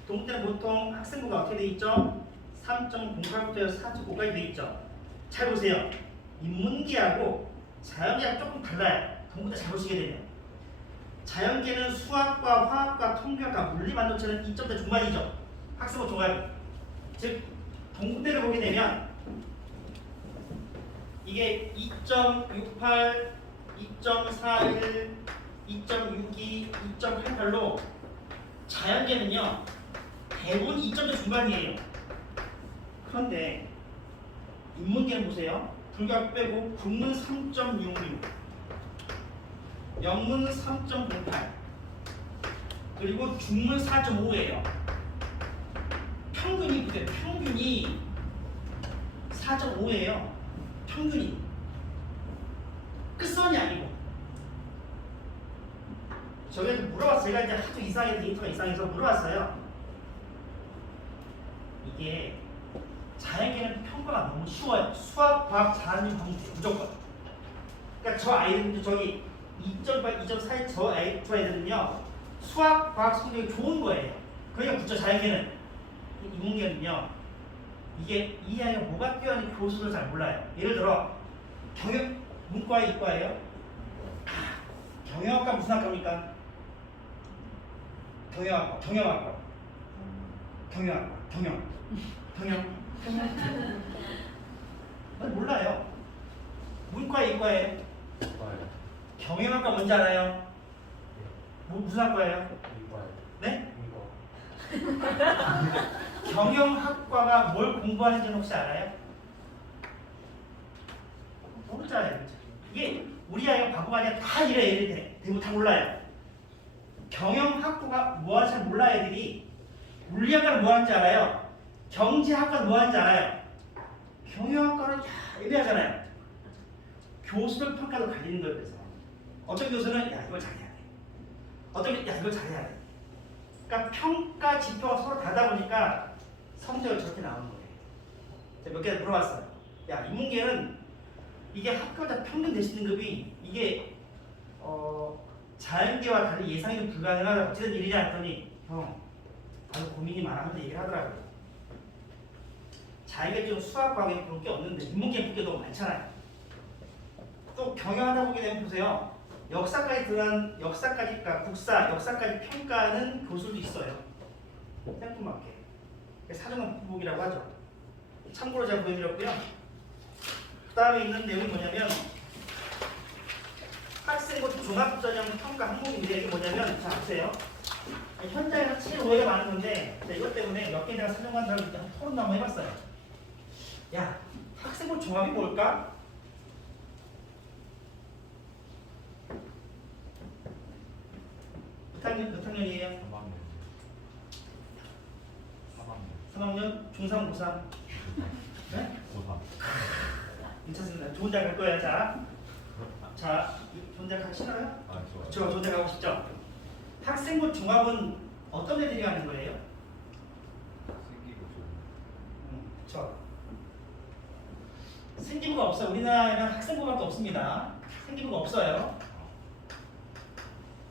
동국대는 보통 학생부가 어떻게 돼 있죠? 3.08부터 4.5까지 돼 있죠. 잘 보세요. 인문계하고 자연계랑 조금 달라요. 공부 잘 보시게 되면. 자연계는 수학과 화학과 통계학과 물리 반도체는 2점대 중반이죠. 학습은 종합이. 즉 동분대를 보게 되면 이게 2.68, 2.41, 2.62, 2.88로 자연계는요 대부분 2점대 중반이에요. 그런데 인문계는 보세요. 불교학 빼고 국문 3.66, 영문 3.08, 그리고 중문 4.5예요. 평균이 보세요. 평균이 4.5예요. 평균이 끝선이 아니고. 저희가 물어봤어요. 제가 이제 하도 이상해 데이터가 이상해서 물어봤어요. 이게 자연계는 평가가 너무 쉬워요. 수학, 과학 잘하는 하면 돼요. 무조건. 그러니까 저 아이들도 저기 2.8, 2.4 저 아이들은요 수학, 과학 성적이 좋은 거예요. 그러니까 붙죠. 자연계는. 인문계는요 이게 이 아이가 뭐가 뛰어나는지 교수도 잘 몰라요. 예를 들어 경영 문과 이과예요. 경영학과 무슨 학과입니까? 경영학과 몰라요. 문과 이과예요. 경영학과 뭔지 알아요? 무슨 학과예요? 네? 경영학과가 뭘 공부하는지 혹시 알아요? 모르잖아요. 이게 우리 아이가 바보가 아니라 다 이래 애들이 대부분 다 몰라요. 경영학과가 뭐 하는지 잘 몰라 애들이. 물리학과는 뭐 하는지 알아요? 경제학과는 뭐 하는지 알아요? 경영학과는 애매하잖아요. 교수들 평가도 갈리는 거예요. 그래서 어떤 교수는 야 이걸 잘해야 돼. 어떤 교수는 야 이걸 잘해야 돼. 그러니까 평가 지표가 서로 다르다 보니까 성적이 저렇게 나오는 거예요. 제가 몇 개 물어봤어요. 야 인문계는 이게 학교마다 평균 내신 등급이 이게 자연계와 달리 예상이 불가능하다. 어찌된 일이냐 했더니 형 아주 고민이 많아 하면서 얘기를 하더라고요. 자연계 좀 수학, 과학에 볼 게 없는데 인문계 볼 게 너무 많잖아요. 또 경영하다 보게 되면 보세요. 역사까지 들어간 역사까지 그러니까 국사, 역사까지 평가하는 교수도 있어요. 생뚱맞게. 사전형 부복이라고 하죠. 참고로 제가 보여드렸고요. 그 다음에 있는 내용이 뭐냐면 학생부 종합전형 평가 항목인데 이게 뭐냐면 자 보세요. 현장에서 제일 오해가 많은 건데 이것 때문에 몇 개 내가 설명한 사람들 한 토론도 한번 해봤어요. 야 학생부 종합이 뭘까? 몇 학년이에요? 3학년 중3, 고3. 네? 고3. 괜찮습니다. 좋은 대 갈 거예요. 자, 좋은 대 가기 싫어요? 아, 좋아요. 저 좋은 대 가고 싶죠? 학생부 종합은 어떤 애들이 가는 거예요? 생기고 좋은. 그렇죠. 생기부가 없어요. 우리나라에는 학생부밖에 없습니다. 생기부가 없어요.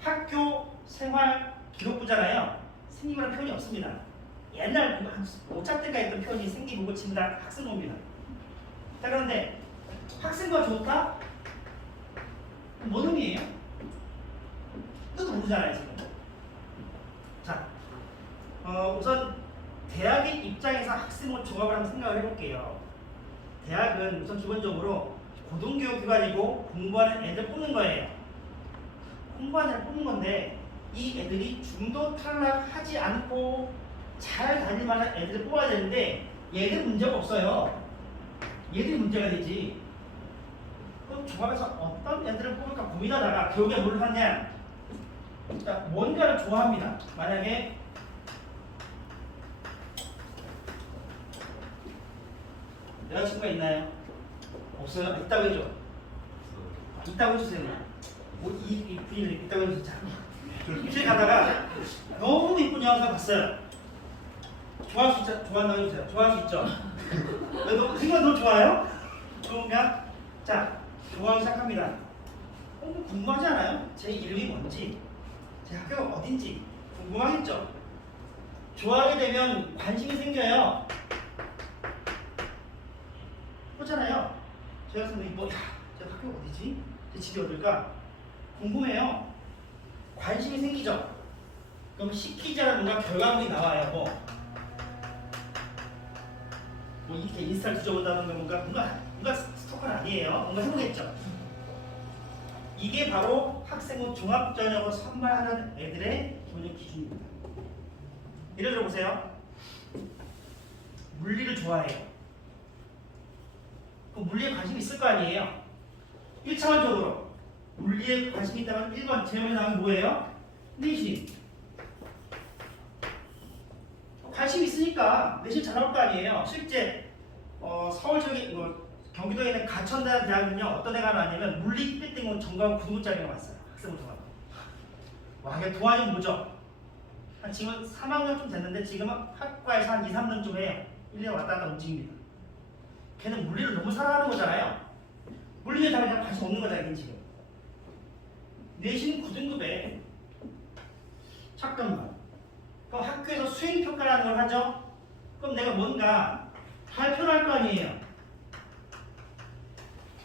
학교 생활 기록부잖아요. 생기부라는 표현이 없습니다. 옛날 5차 때가 있던 표현이 생기부고 지금 다 학생부입니다. 자 그런데 학생부가 좋다? 뭔 의미예요? 뜻도 모르잖아요 지금. 자, 우선 대학의 입장에서 학생부 종합을 한번 생각을 해볼게요. 대학은 우선 기본적으로 고등교육기관이고 공부하는 애들 뽑는 거예요. 공부하는 애들 뽑는 건데 이 애들이 중도 탈락하지 않고 잘 다닐 만한 애들을 뽑아야 되는데 얘들 문제가 없어요. 얘들이 문제가 되지. 그럼 종합에서 어떤 애들을 뽑을까 고민하다가 결국에 뭘 하냐? 자, 뭔가를 좋아합니다. 만약에 여자친구가 있나요? 없어요? 있다고 해줘. 있다고 해주세요. 이 분이 있다고 해주세요. 이렇게 가다가 너무 이쁜 여자가 봤어요. 좋아할 수 있죠? 좋아한다고 해주세요. 좋아할 수 있죠? 생각 너 좋아요? 좋은가? 자, 좋아하기 시작합니다. 궁금하지 않아요? 제 이름이 뭔지, 제 학교가 어딘지 궁금하겠죠? 좋아하게 되면 관심이 생겨요. 그렇잖아요. 제가 선생님 저 학교가 어디지? 집이 어딜까? 궁금해요. 관심이 생기죠? 그럼 시키자는 뭔가 결과물이 나와요. 뭐 이렇게 인스타를 뒤져본다든가 뭔가 스토커는 아니에요. 뭔가 해보겠죠. 이게 바로 학생부 종합전형을 선발하는 애들의 교육 기준입니다. 예를 들어 보세요. 물리를 좋아해요. 그럼 물리에 관심이 있을 거 아니에요. 1차원적으로 물리에 관심이 있다면 1번 제목에 나오는 뭐예요? 내신. 관심이 있으니까 내신 잘 나올 거 아니에요. 실제 서울 경기도에 있는 가천대학 대학은요 어떤 애가 나왔냐면 물리 1등은 전과고 9등급짜리가 왔어요. 학생부 전과고. 와 이게 도안이 뭐죠? 지금 3학년 좀 됐는데 지금은 학과에서 한 2, 3년쯤 해요. 1년 왔다 갔다 움직입니다. 걔는 물리를 너무 사랑하는 거잖아요. 물리에 그냥 관심 없는 거잖아요. 지금. 내신 9등급에 잠깐만. 그럼 학교에서 수행평가라는 걸 하죠? 그럼 내가 뭔가 발표를 할 거 아니에요.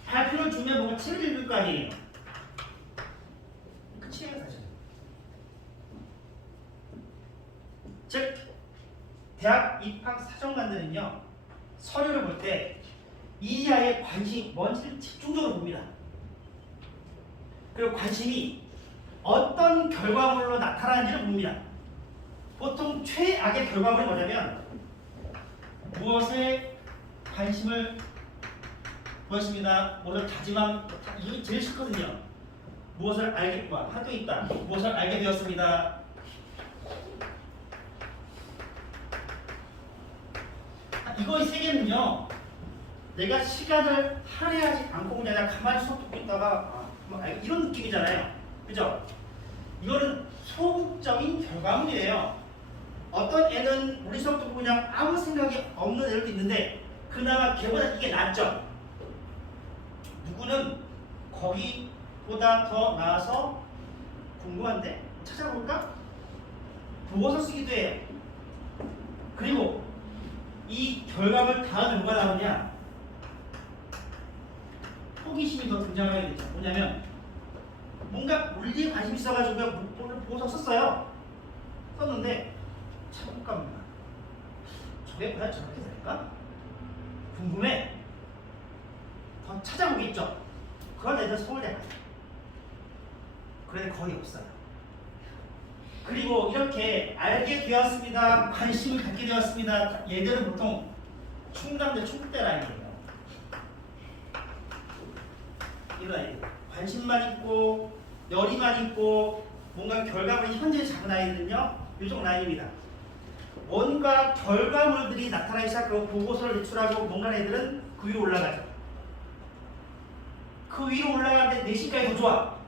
발표를 주면 뭔가 책을 읽을 거 아니에요. 끝이에요 사실. 즉 대학 입학 사정관들은요 서류를 볼 때 이 아이의 관심이 뭔지를 집중적으로 봅니다. 그리고 관심이 어떤 결과물로 나타나는지를 봅니다. 보통 최악의 결과물이 뭐냐면 무엇에 관심을 보였습니다. 무엇을 다짐한 이게 제일 싫거든요. 무엇을 알게 학교에 있다. 무엇을 알게 되었습니다. 이거 세 개는요. 내가 시간을 할애하지 않고 그냥 가만히 수업 듣고 있다가 이런 느낌이잖아요. 그죠? 이거는 소극적인 결과물이에요. 어떤 애는 우리 수업 듣고 그냥 아무 생각이 없는 애들도 있는데 그나마 걔보다 이게 낫죠. 누구는 거기보다 더 나아서 궁금한데 찾아볼까? 보고서 쓰기도 해요. 그리고 이 결과물 다음에 뭐가 나오냐? 호기심이 더 등장하게 되죠. 뭐냐면 뭔가 물리에 관심이 있어가지고 오늘 보고서 썼어요. 썼는데 잠깐만 저게 과연 저렇게 될까? 궁금해. 더 찾아보겠죠. 그런 애들 서울대 가요. 그런 애 거의 없어요. 그리고 이렇게 알게 되었습니다. 관심을 갖게 되었습니다. 얘들은 보통 충남대 충북대 라인이에요. 이런 아이들. 관심만 있고 열의만 있고 뭔가 결과물이 현재 작은 아이들은요. 이쪽 라인입니다. 뭔가 결과물들이 나타나기 시작하고 보고서를 제출하고 뭔가 애들은 그 위로 올라가죠. 그 위로 올라가는데 내신까지 더 좋아.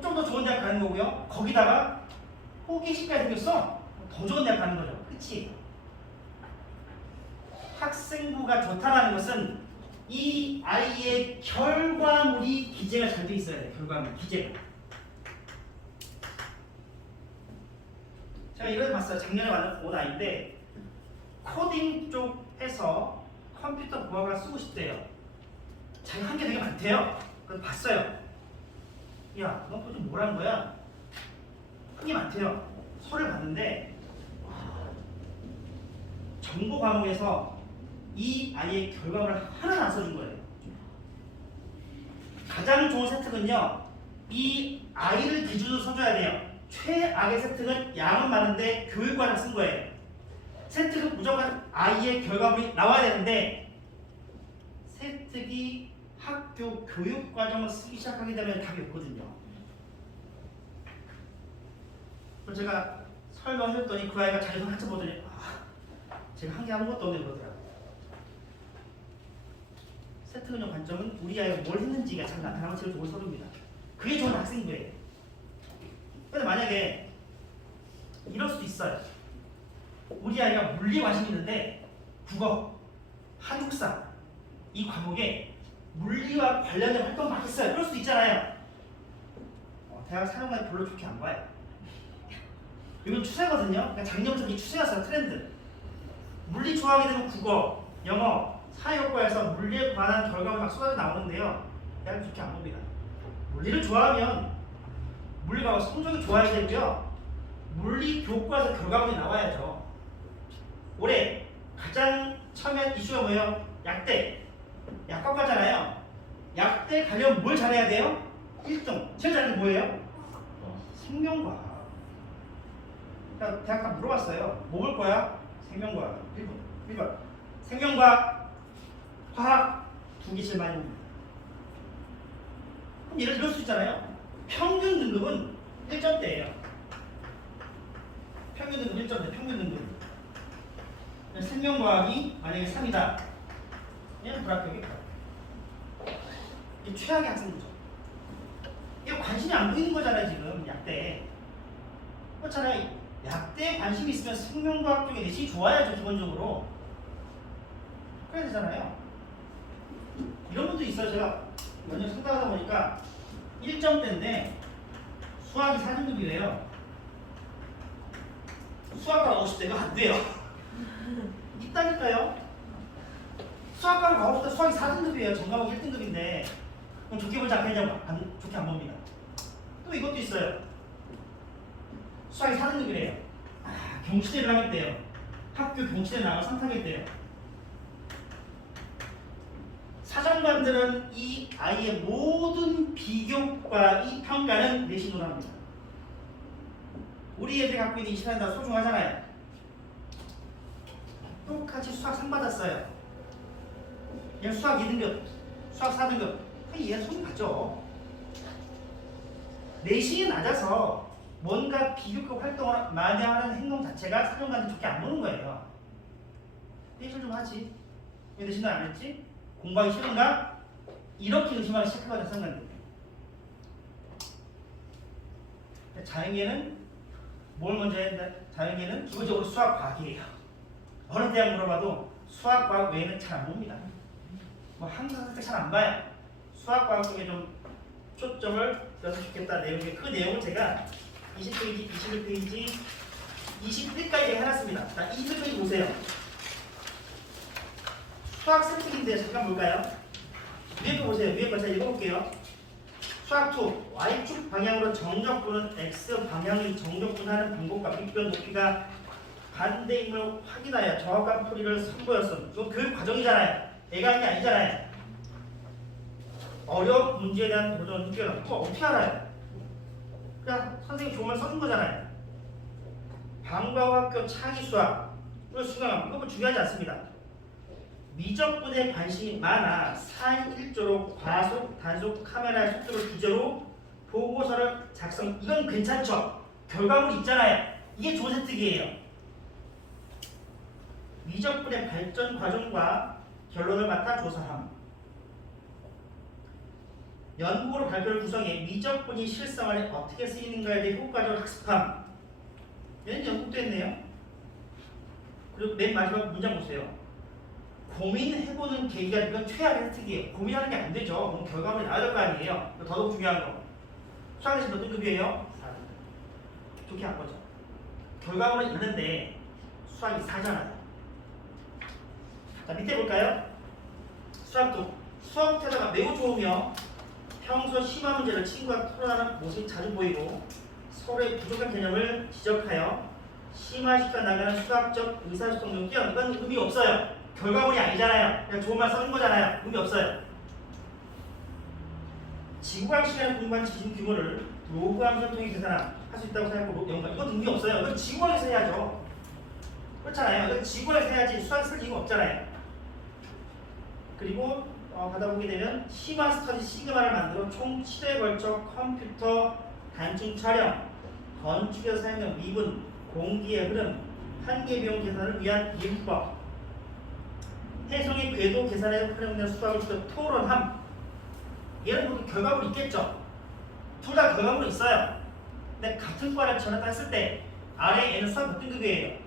좀 더 좋은 대학 가는 거고요. 거기다가 호기심까지 생겼어. 더 좋은 대학 가는 거죠. 그치? 학생부가 좋다는 것은 이 아이의 결과물이 기재가 잘 돼 있어야 돼. 결과물 기재가. 제가 이걸 봤어요. 작년에 온 아이인데 코딩 쪽에서 컴퓨터 공학을 쓰고 싶대요. 자기 한 게 되게 많대요. 그래서 봤어요. 야, 너 도대체 뭘 한 거야? 한 게 많대요. 서류를 봤는데 정보 과목에서 이 아이의 결과물을 하나도 안 써준 거예요. 가장 좋은 세특은요. 이 아이를 기준으로 써줘야 돼요. 최악의 세특은 양은 많은데 교육과정 쓴 거예요. 세특은 무조건 아이의 결과물이 나와야 되는데 세특이 학교 교육과정을 쓰기 시작하게 되면 답이 없거든요. 그래서 제가 설명했더니 그 아이가 자기 손 한참 보더니 제가 한 게 아무것도 없네 그러더라고요. 세특은요 관점은 우리 아이가 뭘 했는지가 잘 나타나면 제일 좋은 서류입니다. 그게 좋은 학생부예요. 근데 만약에 이럴 수도 있어요. 우리 아이가 물리에 관심이 있는데 국어, 한국사 이 과목에 물리와 관련된 활동 많이 했어요. 그럴 수도 있잖아요. 대학 사령관이 별로 좋게 안 봐요. 이건 추세거든요. 그러니까 작년부터 이 추세였어요. 트렌드. 물리 좋아하게 되면 국어, 영어, 사회학과에서 물리에 관한 결과가 막 쏟아져 나오는데요. 대학은 좋게 안 봅니다. 물리를 좋아하면 물리가 성적이 좋아야 되고요. 물리 교과서 결과물이 나와야죠. 올해 가장 처음에 이슈가 뭐예요? 약대. 약학과잖아요. 약대 가려면 뭘 잘해야 돼요? 1등. 제일 잘하는 게 뭐예요? 생명과학. 그러니까 대학 가 물어봤어요. 뭐 볼 거야? 생명과학. 1번. 생명과학, 화학 두 개씩 많이 봅니다. 그럼 이럴 수 있잖아요. 평균 등급은 1점대예요. 평균 등급 1점대, 평균 등급. 생명과학이 만약에 3이다. 얘는 불합격이다. 이게 최악의 학생이죠. 이거 관심이 안 보이는 거잖아요, 지금 약대. 그렇잖아요. 약대에 관심이 있으면 생명과학 쪽에 내신이 좋아야죠, 기본적으로. 그래야 되잖아요. 이런 분도 있어요. 제가 몇년 상담하다 보니까 1점대인데 수학이 4등급이래요. 수학과가 50대가 안 돼요. 있다니까요. 수학과를 가고 싶다 수학이 4등급이에요. 전과목 1등급인데 그럼 좋게 보지 않겠냐고 좋게 안 봅니다. 또 이것도 있어요. 수학이 4등급이래요. 경시대를 하겠대요. 학교 경시대 나가 3타겠대요. 사정관들은 이 아이의 모든 비교과 이 평가는 내신으로 합니다. 우리 애들이 갖고 있는 이 시간이 다 소중하잖아요. 똑같이 수학 3 받았어요. 얘는 수학 2등급, 수학 4등급. 얘는 손이 가죠. 내신이 낮아서 뭔가 비교과 활동을 많이 하는 행동 자체가 사정관들 좋게 안 보는 거예요. 내신 좀 하지. 왜 내신을 안 했지? 공부하기 싫은가? 이렇게 의심하기 시작하거든요, 사정관들. 자연계는 뭘 먼저 해야 된다? 자연계는 기본적으로 수학 과학이에요. 어느 대학 물어봐도 수학 과학 외에는 잘 안 봅니다. 뭐 항상 선택 잘 안 봐요. 수학 과학 쪽에 좀 초점을 둬서 좋겠다 내용이 그 내용을 제가 20페이지, 21페이지, 21까지 해놨습니다. 자, 21페이지 보세요. 수학 세특인데 잠깐 볼까요? 위에 거 보세요. 위에 거 제가 읽어볼게요. 수학 2 Y축 방향으로 정적분은 X 방향의 정적분하는 방법과 밑변 높이가 반대임을 확인하여 정확한 풀이를 선보였음. 이거 교육 과정이잖아요. 애가 하는 게 아니잖아요. 어려운 문제에 대한 도전을 뛰어나. 그거 어떻게 알아요? 그냥 선생님이 좋은 말 써준 거잖아요. 방과후 학교 창의 수학을 수강하면 그거 중요하지 않습니다. 미적분에 관심이 많아 4인 1조로 과속, 단속, 카메라의 속도를 주제로 보고서를 작성. 이건 괜찮죠? 결과물이 있잖아요. 이게 좋은 혜택이에요. 미적분의 발전 과정과 결론을 맡아 조사함. 연구로 발표를 구성해 미적분이 실생활에 어떻게 쓰이는가에 대해 효과적으로 학습함. 얘는 연구도 했네요. 그리고 맨 마지막 문장 보세요. 고민해보는 계기가 이건 최악의 혜택이에요. 고민하는 게 안 되죠. 그럼 결과물이 나와야 될 거 아니에요. 더더욱 중요한 거. 수학 내신 몇 등급이에요? 4등급. 좋게 한 거죠. 결과물은 있는데 수학이 4잖아요. 자, 밑에 볼까요? 수학도 수학 태도가 매우 좋으며 평소 심화 문제를 친구와 토론하는 모습이 자주 보이고 서로의 부족한 개념을 지적하여 심화시켜 나가는 수학적 의사소통력 뛰어난 건 의미 없어요. 결과물이 아니잖아요. 그냥 좋은 말 써는 거잖아요. 의미 없어요. 지구과학 시간에 공부한 지진 규모를 로그 함수를 통해 계산할 수 있다고 생각하고 연관. 이건 의미 없어요. 이건 지구과학에서 해야죠. 그렇잖아요. 이건 지구과학에서 해야지 수학에 쓸 이유가 없잖아요. 그리고 받아보게 되면 심화 스터디 시그마를 만들어 총 7회에 걸쳐 컴퓨터 단층 촬영, 건축에서 사용된 미분, 공기의 흐름, 한계 비용 계산을 위한 이해법, 해송의 궤도 계산에 활용된 수학을 토론함. 얘는 모두 결과물이 있겠죠. 둘 다 결과물이 있어요. 근데 같은 과를 전화다 했을 때 아래 얘는 수학 몇 등급이에요?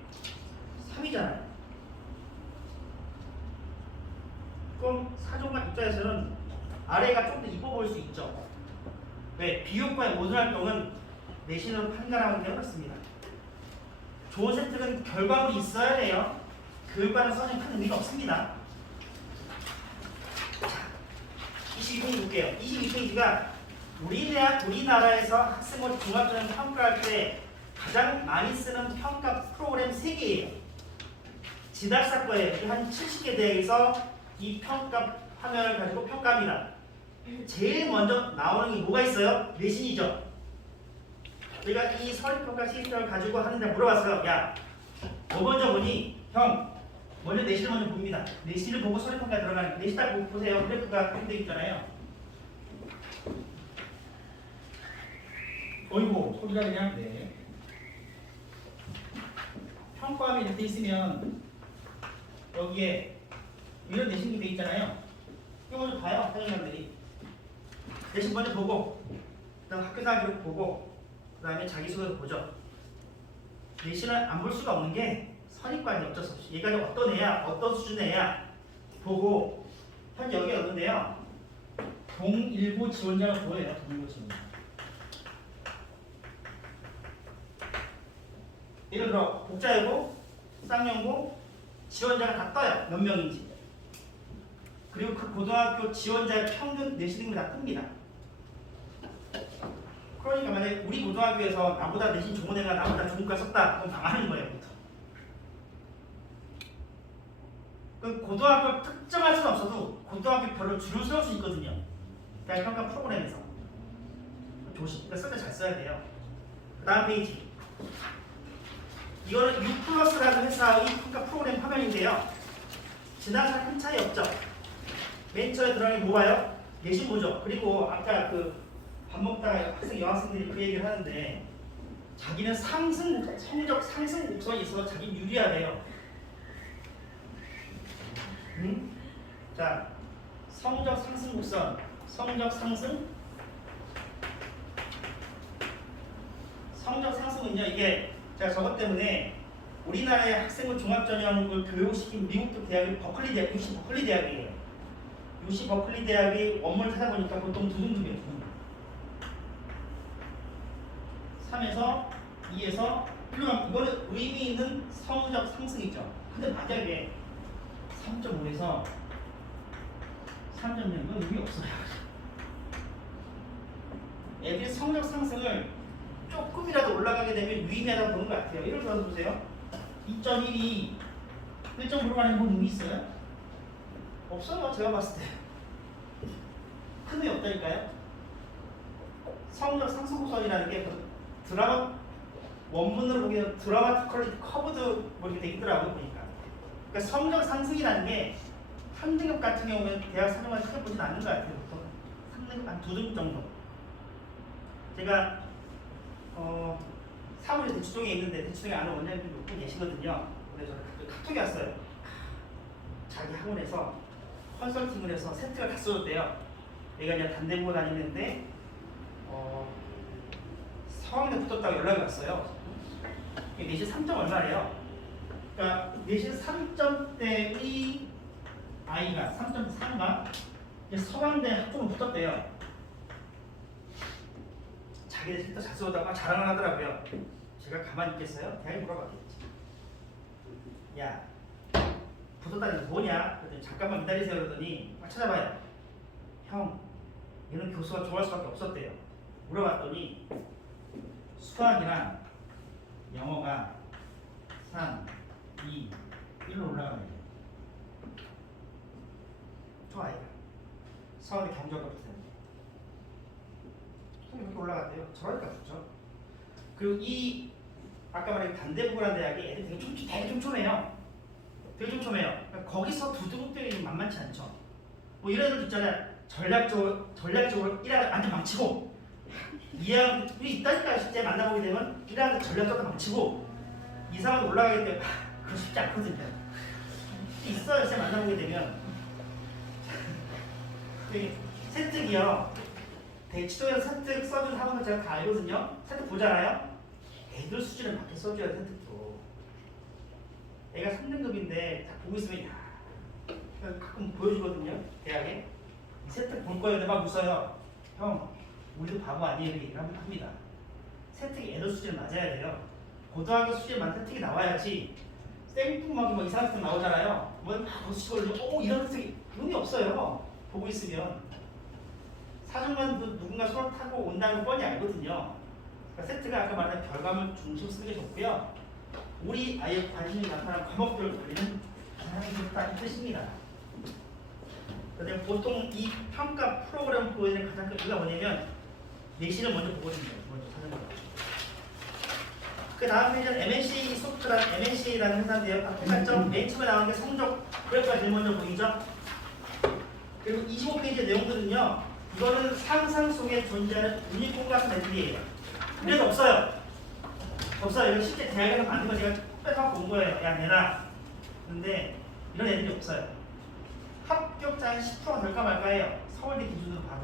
3이잖아요. 그럼 사정관 입장에서는 아래가 좀 더 이뻐 보일 수 있죠. 왜? 비교과의 모든 활동은 내신으로 판단하는 게 어렵습니다. 좋은 혜택은 결과물이 있어야 돼요. 교육과는 써진 큰 의미가 없습니다. 자, 22페이지 볼게요. 22페이지가 우리나라에서 학생부 종합전형 평가할 때 가장 많이 쓰는 평가 프로그램 3개예요. 지닥사과에 한 70개 대학에서 이 평가 화면을 가지고 평가합니다. 제일 먼저 나오는 게 뭐가 있어요? 내신이죠. 우리가 이 서류평가 시스템을 가지고 하는데 물어봤어요. 야, 뭐 먼저 보니? 형, 먼저 내신을 먼저 봅니다. 내신을 보고 서류평가 들어가는 내신 딱 보세요. 그래프가 그렇게 있잖아요. 어이구, 소리가 그냥 네. 평가함이 이렇게 있으면 여기에 이런 내신이 돼 있잖아요. 이거 먼저 봐요, 사장님들이. 내신 먼저 보고, 그다음 학교사 기록 보고, 그다음에 자기소개서 보죠. 내신을 안 볼 수가 없는 게 선입관이 어쩔 수 없이 얘가 어떤 애야, 어떤 수준의 애야 보고 현재 여기 없는데요. 동일부 지원자가 보여요. 동일부 지원자. 예를 들어 복자여고, 쌍용고 지원자가 다 떠요. 몇 명인지. 그리고 그 고등학교 지원자의 평균 내신 등급이 다 뜹니다. 그러니까 만약에 우리 고등학교에서 나보다 내신 좋은 애가 나보다 좋은 과 썼다, 그럼 망하는 거예요. 그 고등학교 특정할 수는 없어도 고등학교별로 줄을 세울 수 있거든요. 대학 평가 프로그램에서. 조심. 그러니까 쓸 때 잘 써야 돼요. 그 다음 페이지. 이거는 U+라는 회사의 평가 프로그램 화면인데요. 지나간 큰 차이 없죠. 맨 처음에 들어가는 게 뭐예요? 내신 보죠. 그리고 아까 그 밥 먹다가 학생 여학생들이 그 얘기를 하는데 자기는 성적 상승 곡선이 있어서 자기 유리하대요. 자, 성적 상승 곡선, 성적 상승은요 이게 자 저것 때문에 우리나라의 학생부 종합전형을 교육시킨 미국도 대학이 버클리 대학, UC 버클리 대학이에요. UC 버클리 대학이 원문을 찾아보니까 보통 두 등급이에요. 3에서 2에서 1로 가면 이거는 의미 있는 성적 상승이죠. 근데 만약에 3.5에서 3.0 이건 의미 없어요. 애들이 성적 상승을 조금이라도 올라가게 되면 유의미하다고 보는 것 같아요. 예를 들어서 보세요. 2.1이 1.5로 가는 건 의미 있어요? 없어요. 제가 봤을 때. 큰 의미 없다니까요. 성적 상승 곡선이라는 게 드라마 원문으로 보기에는 드라마티컬리 커브드 뭐 이렇게 돼 있더라고요. 보니까. 그러니까 성적 상승이라는 게 3등급 같은 경우는 대학 사정을 크게 보진 않는 것 같아요. 보통 3등급 한 2등급 정도. 제가 사무실 대치동에 있는데 대치동에 아는 원장님들이 몇 분 계시거든요. 그래서 카톡이 왔어요. 자기 학원에서 컨설팅을 해서 세트가 다 써줬대요. 얘가 이제 단대고 다니는데 서울대 붙었다고 연락이 왔어요. 내신 3점 얼마래요? 그러니까 내신 3점대의 아이가 3.3가 서강대 학부모 붙었대요. 자기들 세트 잘 써오다가 자랑을 하더라고요. 제가 가만히 있겠어요? 대학에 물어봤겠지. 야, 붙었다는 게 뭐냐? 그랬더니 잠깐만 기다리세요. 그러더니 찾아봐요. 형, 얘는 교수가 좋아할 수밖에 없었대요. 물어봤더니 수학이랑 영어가 3, 2, 1로 올라가네요. 저 아이가 서울대 경주학과 비슷한데 이렇게 올라갔대요. 저러니까 좋죠. 그리고 이 아까 말한 단대부라는 대학이 애들이 되게 촘촘해요. 되게 촘촘해요. 그러니까 거기서 두 등급들이 만만치 않죠. 뭐 이런 애들 있잖아요. 전략적으로 1학년 완전 망치고 2학년 우리 있다니까 실제 만나보게 되면 1학년 전략적으로 망치고 2, 3학년 올라가기 때문에 그거 쉽지 않거든요. 있어요. 실제 만나보게 되면 세특이요. 대치동에서 세특 써준 학원을 제가 다 알거든요. 세특 보잖아요. 애들 수준을 맞게 써줘야 돼. 세특도. 애가 3등급인데 딱 보고 있으면 야 가끔 보여주거든요. 대학에. 세특 볼 거예요. 막 웃어요. 형, 우리도 바보 아니에요. 이렇게 얘기를 합니다. 세특이 애들 수준을 맞아야 돼요. 고등학교 수준만 세특이 나와야지 생뚱맞게 뭐 이상한 세특 나오잖아요. 뭐 고수식으로 이런 세특이 의미 없어요. 보고 있으면 사중간도 누군가 손을 타고 온다는 거 뻔히 알거든요. 그러니까 세트가 아까 말한 결과물 중심 쓰는 게 좋고요. 우리 아이의 관심이 나타난 과목들을 돌리는 가장 좋다는 뜻입니다. 그런데 보통 이 평가 프로그램 보여주는 가장 큰 이유가 뭐냐면 내신을 먼저 보거든요. 먼저 사는 거. 그 다음 페이지는 MNC 소프트라는 MNC라는 회사인데요. 똑같죠? 맨 처음에 나오는 게 성적 그래프가 제일 먼저 보이죠? 그리고 25페이지 내용들은요. 이거는 상상 속에 존재하는 유니콘 같은 애들이에요. 그래서 없어요. 없어요. 이거 실제 대학에서 만든 거 제가 뺏어 본 거예요. 야 내라. 근데 이런 애들이 없어요. 합격자는 10% 될까 말까예요. 서울대 기준으로 봐도.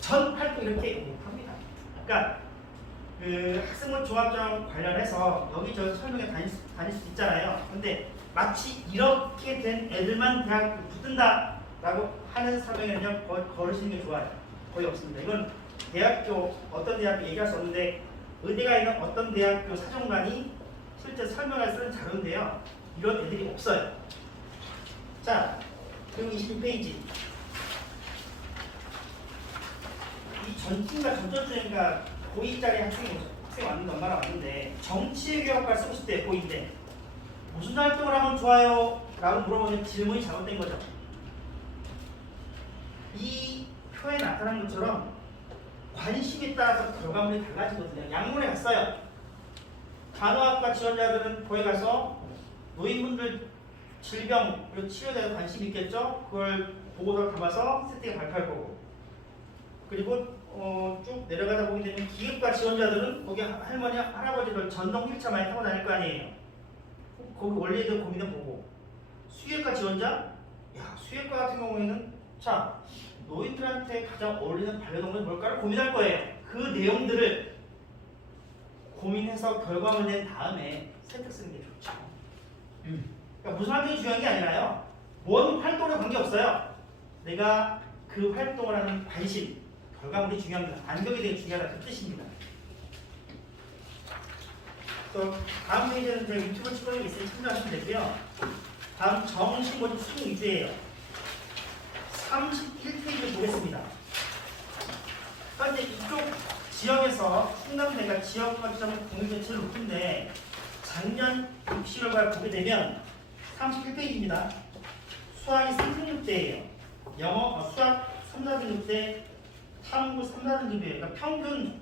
전 활동 이렇게 못합니다. 그러니까 그 학생부 조합장 관련해서 여기저기 설명에 다닐 수 있잖아요. 근데 마치 이렇게 된 애들만 대학 붙는다라고 하는 설명에는요 거르시는 게 좋아요. 거의 없습니다. 이건 대학교 어떤 대학교 얘기할 수 없는데 의대가 있는 어떤 대학교 사정관이 실제 설명을 쓰는 자료인데요. 이런 애들이 없어요. 자, 그리고 26페이지. 이 전팀과 전전주행과 고2짜리 학생이 왔는데 엄마랑 왔는데 정치외교학과를 쓰고 싶대 고2인데 무슨 활동을 하면 좋아요? 라고 물어보는 질문이 잘못된 거죠. 이 표에 나타난 것처럼 관심에 따라서 결과물이 달라지거든요. 양문에 갔어요. 간호학과 지원자들은 거기 가서 노인분들 질병 그리고 치료에 대해서 관심이 있겠죠. 그걸 보고서를 담아서 세트에 발표할 거고. 그리고 쭉 내려가다 보게 되면 기획과 지원자들은 거기 할머니 할아버지들 전동 휠체어 많이 타고 다닐 거 아니에요. 거기 원리에 대한 고민을 보고. 수의학과 지원자? 야 수의학과 같은 경우에는 자 노인들한테 가장 어울리는 반려동물은 뭘까를 고민할 거예요. 그 내용들을 고민해서 결과물 낸 다음에 세트 쓰는 게 좋죠. 그러니까 무슨 활동이 중요한 게 아니라요. 뭔 활동에 관계없어요. 내가 그 활동을 하는 관심, 결과물이 중요합니다. 안경이 되게 중요하다 그 뜻입니다. 또 다음 페이지는 제가 유튜브 찍어놓은 게 있으니 참조하시면 되고요. 다음 정시 모집 수능 위주예요. 31페이지를 보겠습니다. 현재 이쪽 지역에서 충남대가 지역 거점 공익이 제일 높은데 작년 입시 결과를 보게 되면 31페이지입니다. 수학이 3등급대예요. 영어 수학 3, 4등급대, 탐구 3, 4등급이에요. 그러니까 평균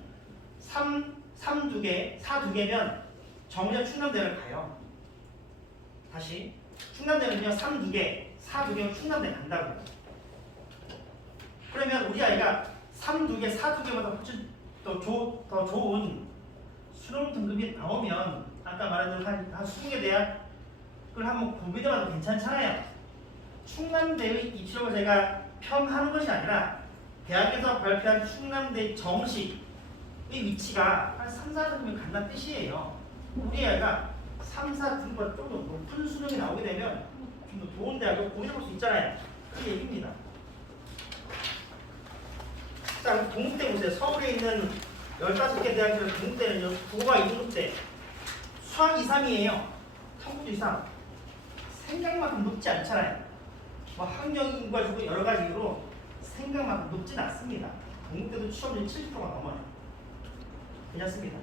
3 2개, 4 2개면 정작 충남대를 가요. 다시 충남대는요 3 2개, 4 2개면 충남대 간다고요. 그러면 우리 아이가 3 2개, 4 2개보다 훨씬 더 좋은 수능 등급이 나오면 아까 말한 대로 한 20개 대학을 한번 고민해봐도 괜찮잖아요. 충남대의 입시력을 제가 평하는 것이 아니라 대학에서 발표한 충남대 정시의 위치가 한 3, 4등급이 간다는 뜻이에요. 우리 아이가 3, 4등급보다 좀 더 높은 수능이 나오게 되면 좀 더 좋은 대학을 고민해볼 수 있잖아요. 그 얘기입니다. 자, 동국대 보세요. 서울에 있는 15개 대학교 동국대는요. 국어가 2등급대, 수학 2, 3이에요. 탐구도 2, 3. 생각만큼 높지 않잖아요. 뭐 학력인과 주고 여러 가지 이유로 생각만큼 높진 않습니다. 동국대도 취업률이 70%가 넘어요. 괜찮습니다.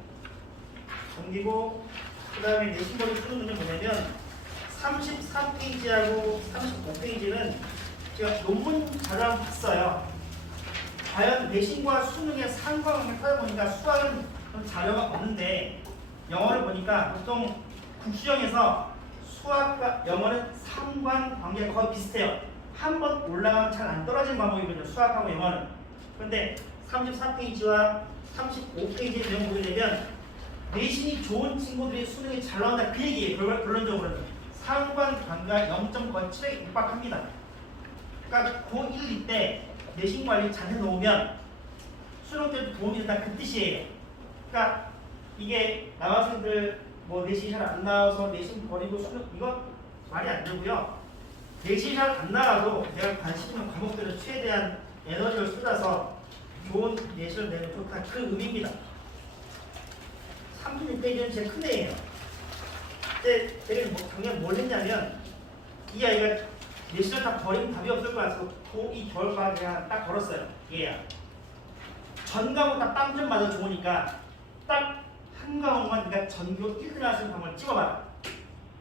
넘기고 그 다음에 내신거리 푸는 문제 보면 34페이지하고 35페이지는 제가 논문 자료를 봤어요. 과연 내신과 수능의 상관관계를 찾아보니까 수학은 자료가 없는데 영어를 보니까 보통 국수형에서 수학과 영어는 상관관계가 거의 비슷해요. 한 번 올라가면 잘 안 떨어지는 과목이거든요. 수학하고 영어는. 그런데 34페이지와 35페이지의 내용 보게 되면 내신이 좋은 친구들이 수능에 잘 나온다 그 얘기예요. 결론적으로는 상관관계가 0.7에 육박합니다. 그러니까 고1 때 내신 관리 잘 해놓으면 수능 때 도움이 된다 그 뜻이에요. 그러니까 이게 남학생들 뭐 내신 잘 안 나와서 내신 버리고 수능 이건 말이 안 되고요. 내신 잘 안 나와도 내가 관심 있는 과목들을 최대한 에너지를 쏟아서 좋은 내신을 내면 좋다 그 의미입니다. 36페이지는 제일 큰 애예요. 그때 제가 작년 뭘 했냐면 이 아이가 내신을 다 버리면 답이 없을 것 같아서 이 겨울방학에 딱 걸었어요. 얘야. 전 과목 다 빵점 맞아 좋으니까 딱 한 과목만 네가 전교 1등 하시는 과목을 찍어봐라.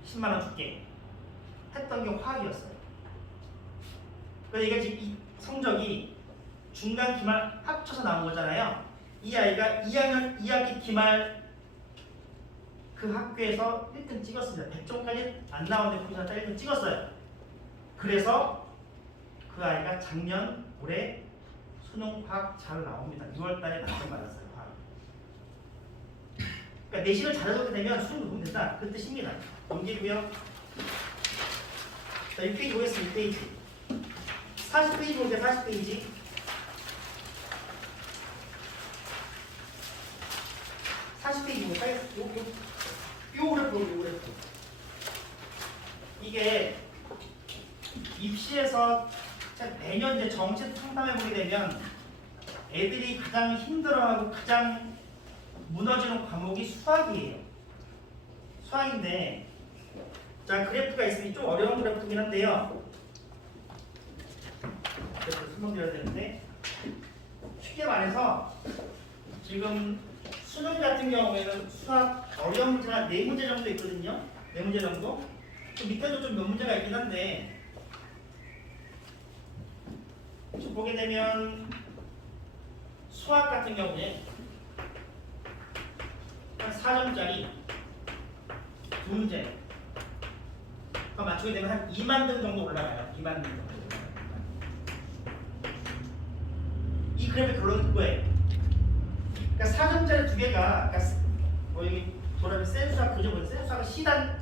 10만 원 줄게. 했던 게 화학이었어요. 그러니까 이게 지금 이 성적이 중간 기말 합쳐서 나온 거잖아요. 이 아이가 2학년 2학기 기말 그 학교에서 1등 찍었습니다. 100점까지 안 나오는데 거기서 1등 찍었어요. 그래서 그 아이가 작년 올해 수능 화학 잘 나옵니다. 6월달에 만점 받았어요. 화학. 그러니까 내신을 잘해놓게 되면 수능 보면 된다. 그 뜻입니다. 넘기고요. 자, 6페이지 보겠습니다. 6페이지. 40페이지 볼게요. 40페이지. 40페이지 볼까요? 요 그래프. 이게 입시에서 매년 이제 정책 상담해 보게 되면 애들이 가장 힘들어하고 가장 무너지는 과목이 수학이에요. 수학인데, 자 그래프가 있으니 좀 어려운 그래프긴 한데요. 그래서 설명드려야 되는데 쉽게 말해서 지금 수능 같은 경우에는 수학 어려운 문제가 4문제 정도 있거든요. 4문제 정도. 그 밑에도 좀 몇 문제가 있긴 한데 보게 되면 수학 같은 경우에 한 4점짜리 2문제 그거 맞추게 되면 한 2만 등 정도 올라가요. 2만 등 정도. 이 그래프의 결론은 그거예요. 그러니까 4점짜리 두 개가 뭐 여기 돌아가면 센수학 그죠? 센수학은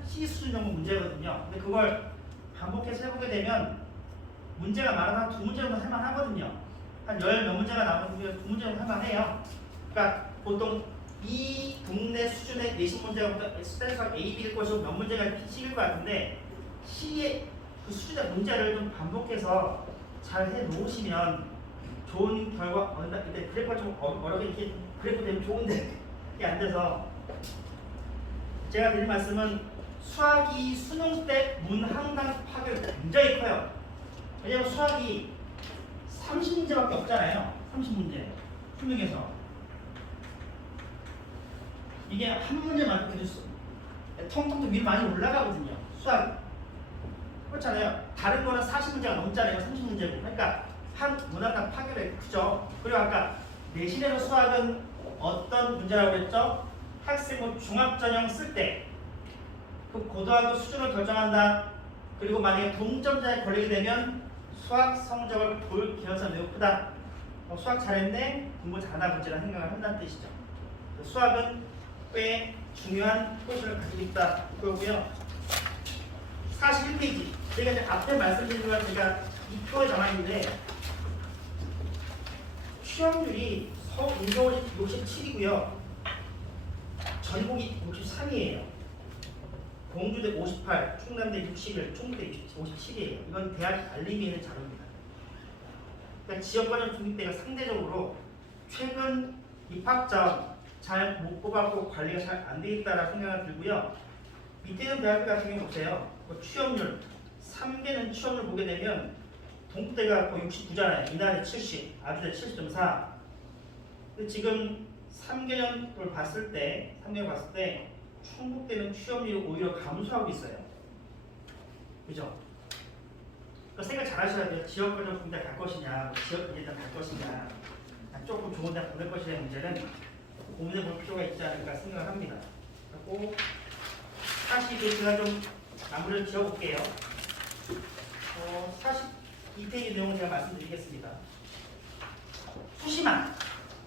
C 수준 정도 문제거든요. 근데 그걸 반복해서 해보게 되면 문제가 많아서 한 2문제 정도 할만하거든요. 한 10몇 문제가 나오면 2문제 정도 할만해요. 그러니까 보통 이 동네 수준의 내신 문제가 센수학 A, B일 것이고 몇 문제가 C일 것 같은데 C의 그 수준의 문제를 좀 반복해서 잘 해놓으시면 좋은 결과 얻는다. 근데 그래프가 좀 어렵게 이렇게 그래프 되면 좋은데 이게 안 돼서 제가 드린 말씀은 수학이 수능 때 문항당 파괴가 굉장히 커요. 왜냐면 수학이 30문제밖에 없잖아요. 30문제 수능에서 이게 한 문제만 이렇게 됐어. 통통통 위로 많이 올라가거든요. 수학 그렇잖아요. 다른 거는 40문제가 넘잖아요. 30문제고. 그러니까 한 문항당 파괴가 크죠. 그리고 아까 내신에서 수학은 어떤 문제라고 그랬죠? 학생은 중학전형 쓸 때 그 고등학교 수준을 결정한다. 그리고 만약에 동점자에 걸리게 되면 수학 성적을 볼 개연성이 매우 크다. 수학 잘했네, 공부 잘하나 보지라는 생각을 한다는 뜻이죠. 수학은 꽤 중요한 포지션을 가지고 있다. 그거고요. 41페이지. 제가 이제 앞에 말씀드린 건 제가 이 표에 남아있는데 취업률이 서울 인서울이 67이고요. 전국이 63이에요. 공주대 58, 충남대 61, 충북대 57이에요. 이건 대학 알림이 있는 자료입니다. 그러니까 지역관련 중립대가 상대적으로 최근 입학자 잘 못 뽑았고 관리가 잘 안 돼 있다라는 생각이 들고요. 밑에 있는 대학교 같은 경우 보세요. 취업률 3개는 취업률 보게 되면 동국대가 거의 69잖아요. 이날에 70, 아주대 70.4. 근데 지금 3개년을 봤을 때 충북대는 취업률이 오히려 감소하고 있어요. 그죠? 그러니까 생각 잘 하셔야 돼요. 지역관련 군대 갈 것이냐, 지역군대 갈 것이냐, 조금 좋은 데 보낼 것이냐의 문제는 고민해 볼 필요가 있지 않을까 생각을 합니다. 그리고 사실 이게 제가 좀 마무리를 지어볼게요. 42페이지 내용을 제가 말씀드리겠습니다. 수시만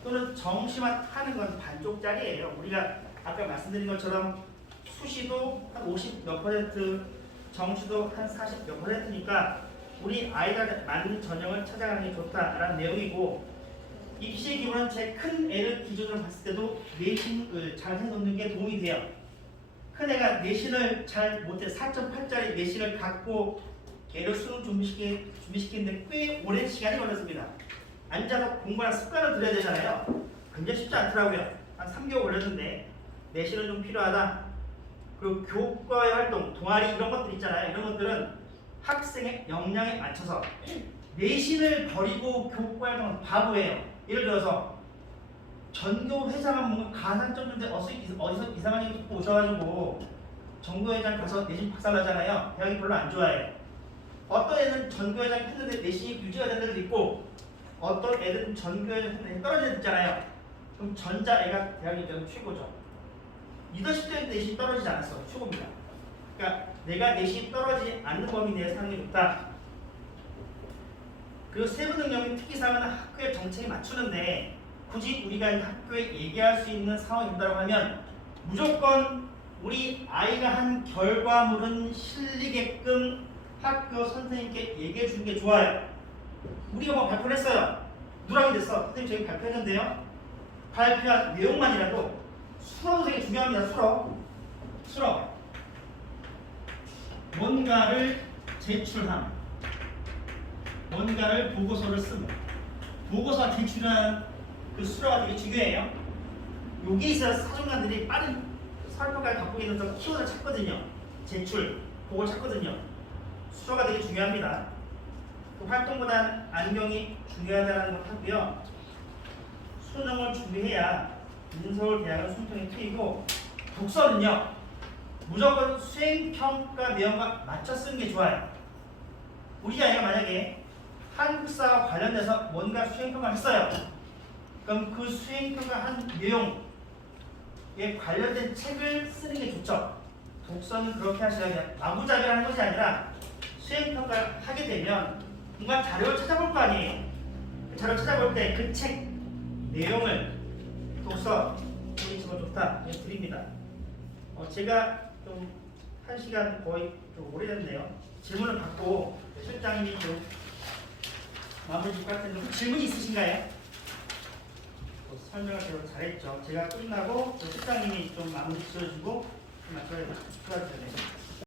또는 정시만 하는 건 반쪽짜리예요. 우리가 아까 말씀드린 것처럼 수시도 한 50 몇 %, 정시도 한 40 몇 %니까 우리 아이가 맞는 전형을 찾아가는 게 좋다라는 내용이고, 입시의 기본은 제 큰 애를 기준으로 봤을 때도 내신을 잘 해놓는 게 도움이 돼요. 큰 애가 내신을 잘 못해 4.8짜리 내신을 갖고 걔를 수능 준비시키는데 꽤 오랜 시간이 걸렸습니다. 앉아서 공부하는 습관을 들여야 되잖아요. 굉장히 쉽지 않더라고요. 한 3개월 걸렸는데 내신은 좀 필요하다. 그리고 교과의 활동, 동아리 이런 것들 있잖아요. 이런 것들은 학생의 역량에 맞춰서 내신을 버리고 교과 활동은 바보예요. 예를 들어서 전교회장은 뭔가 가산점 주는데 어디서 이상한 얘기 듣고 오셔가지고 전교회장 가서 내신 박살나잖아요. 대학이 별로 안 좋아해요. 어떤 애는 전교회장 했는데 내신이 유지가 된 애들도 있고 어떤 애들은 전교회장 했는데 떨어진 애들 있잖아요. 그럼 전자 애가 대학이 좀 최고죠. 리더십적인 내신이 떨어지지 않았어. 최고입니다. 그러니까 내가 내신이 떨어지지 않는 범위 내에서 하는 게 좋다. 그리고 세부 능력인 특기사항은 학교의 정책에 맞추는데 굳이 우리가 이 학교에 얘기할 수 있는 상황이 있다고 하면 무조건 우리 아이가 한 결과물은 실리게끔 학교 선생님께 얘기해 주는 게 좋아요. 우리가 뭐 발표를 했어요. 누락이 됐어. 선생님 저희 발표했는데요. 발표한 내용만이라도 수어도 되게 중요합니다. 수어. 뭔가를 제출함. 뭔가를 보고서를 쓰고 보고서 제출한 그 수어가 되게 중요해요. 여기에 있어서 사정관들이 빠른 설명까지 갖고 있는 저 키워드를 찾거든요. 제출, 보고를 찾거든요. 수어가 되게 중요합니다. 그 활동보다는 안경이 중요하다는 걸 하고요. 수능을 준비해야 인서울 대학은 수능이 트이고 독서는요. 무조건 수행평가 내용과 맞춰 쓰는 게 좋아요. 우리 아이가 만약에 한국사와 관련돼서 뭔가 수행평가를 했어요. 그럼 그 수행평가한 내용에 관련된 책을 쓰는 게 좋죠. 독서는 그렇게 하셔야 돼요. 마구잡이를 하는 것이 아니라 수행평가를 하게 되면 뭔가 자료를 찾아볼 거 아니에요. 그 자료를 찾아볼 때 그 책 내용을 독서 보기 좋다 드립니다. 제가 좀 1시간 거의 좀 오래됐네요. 질문을 받고 실장님이 좀 마무리 짓고 할 텐데 질문이 있으신가요? 설명을 제가 잘했죠. 제가 끝나고 실장님이 좀 마무리 지어주고 맞춰야 되네요.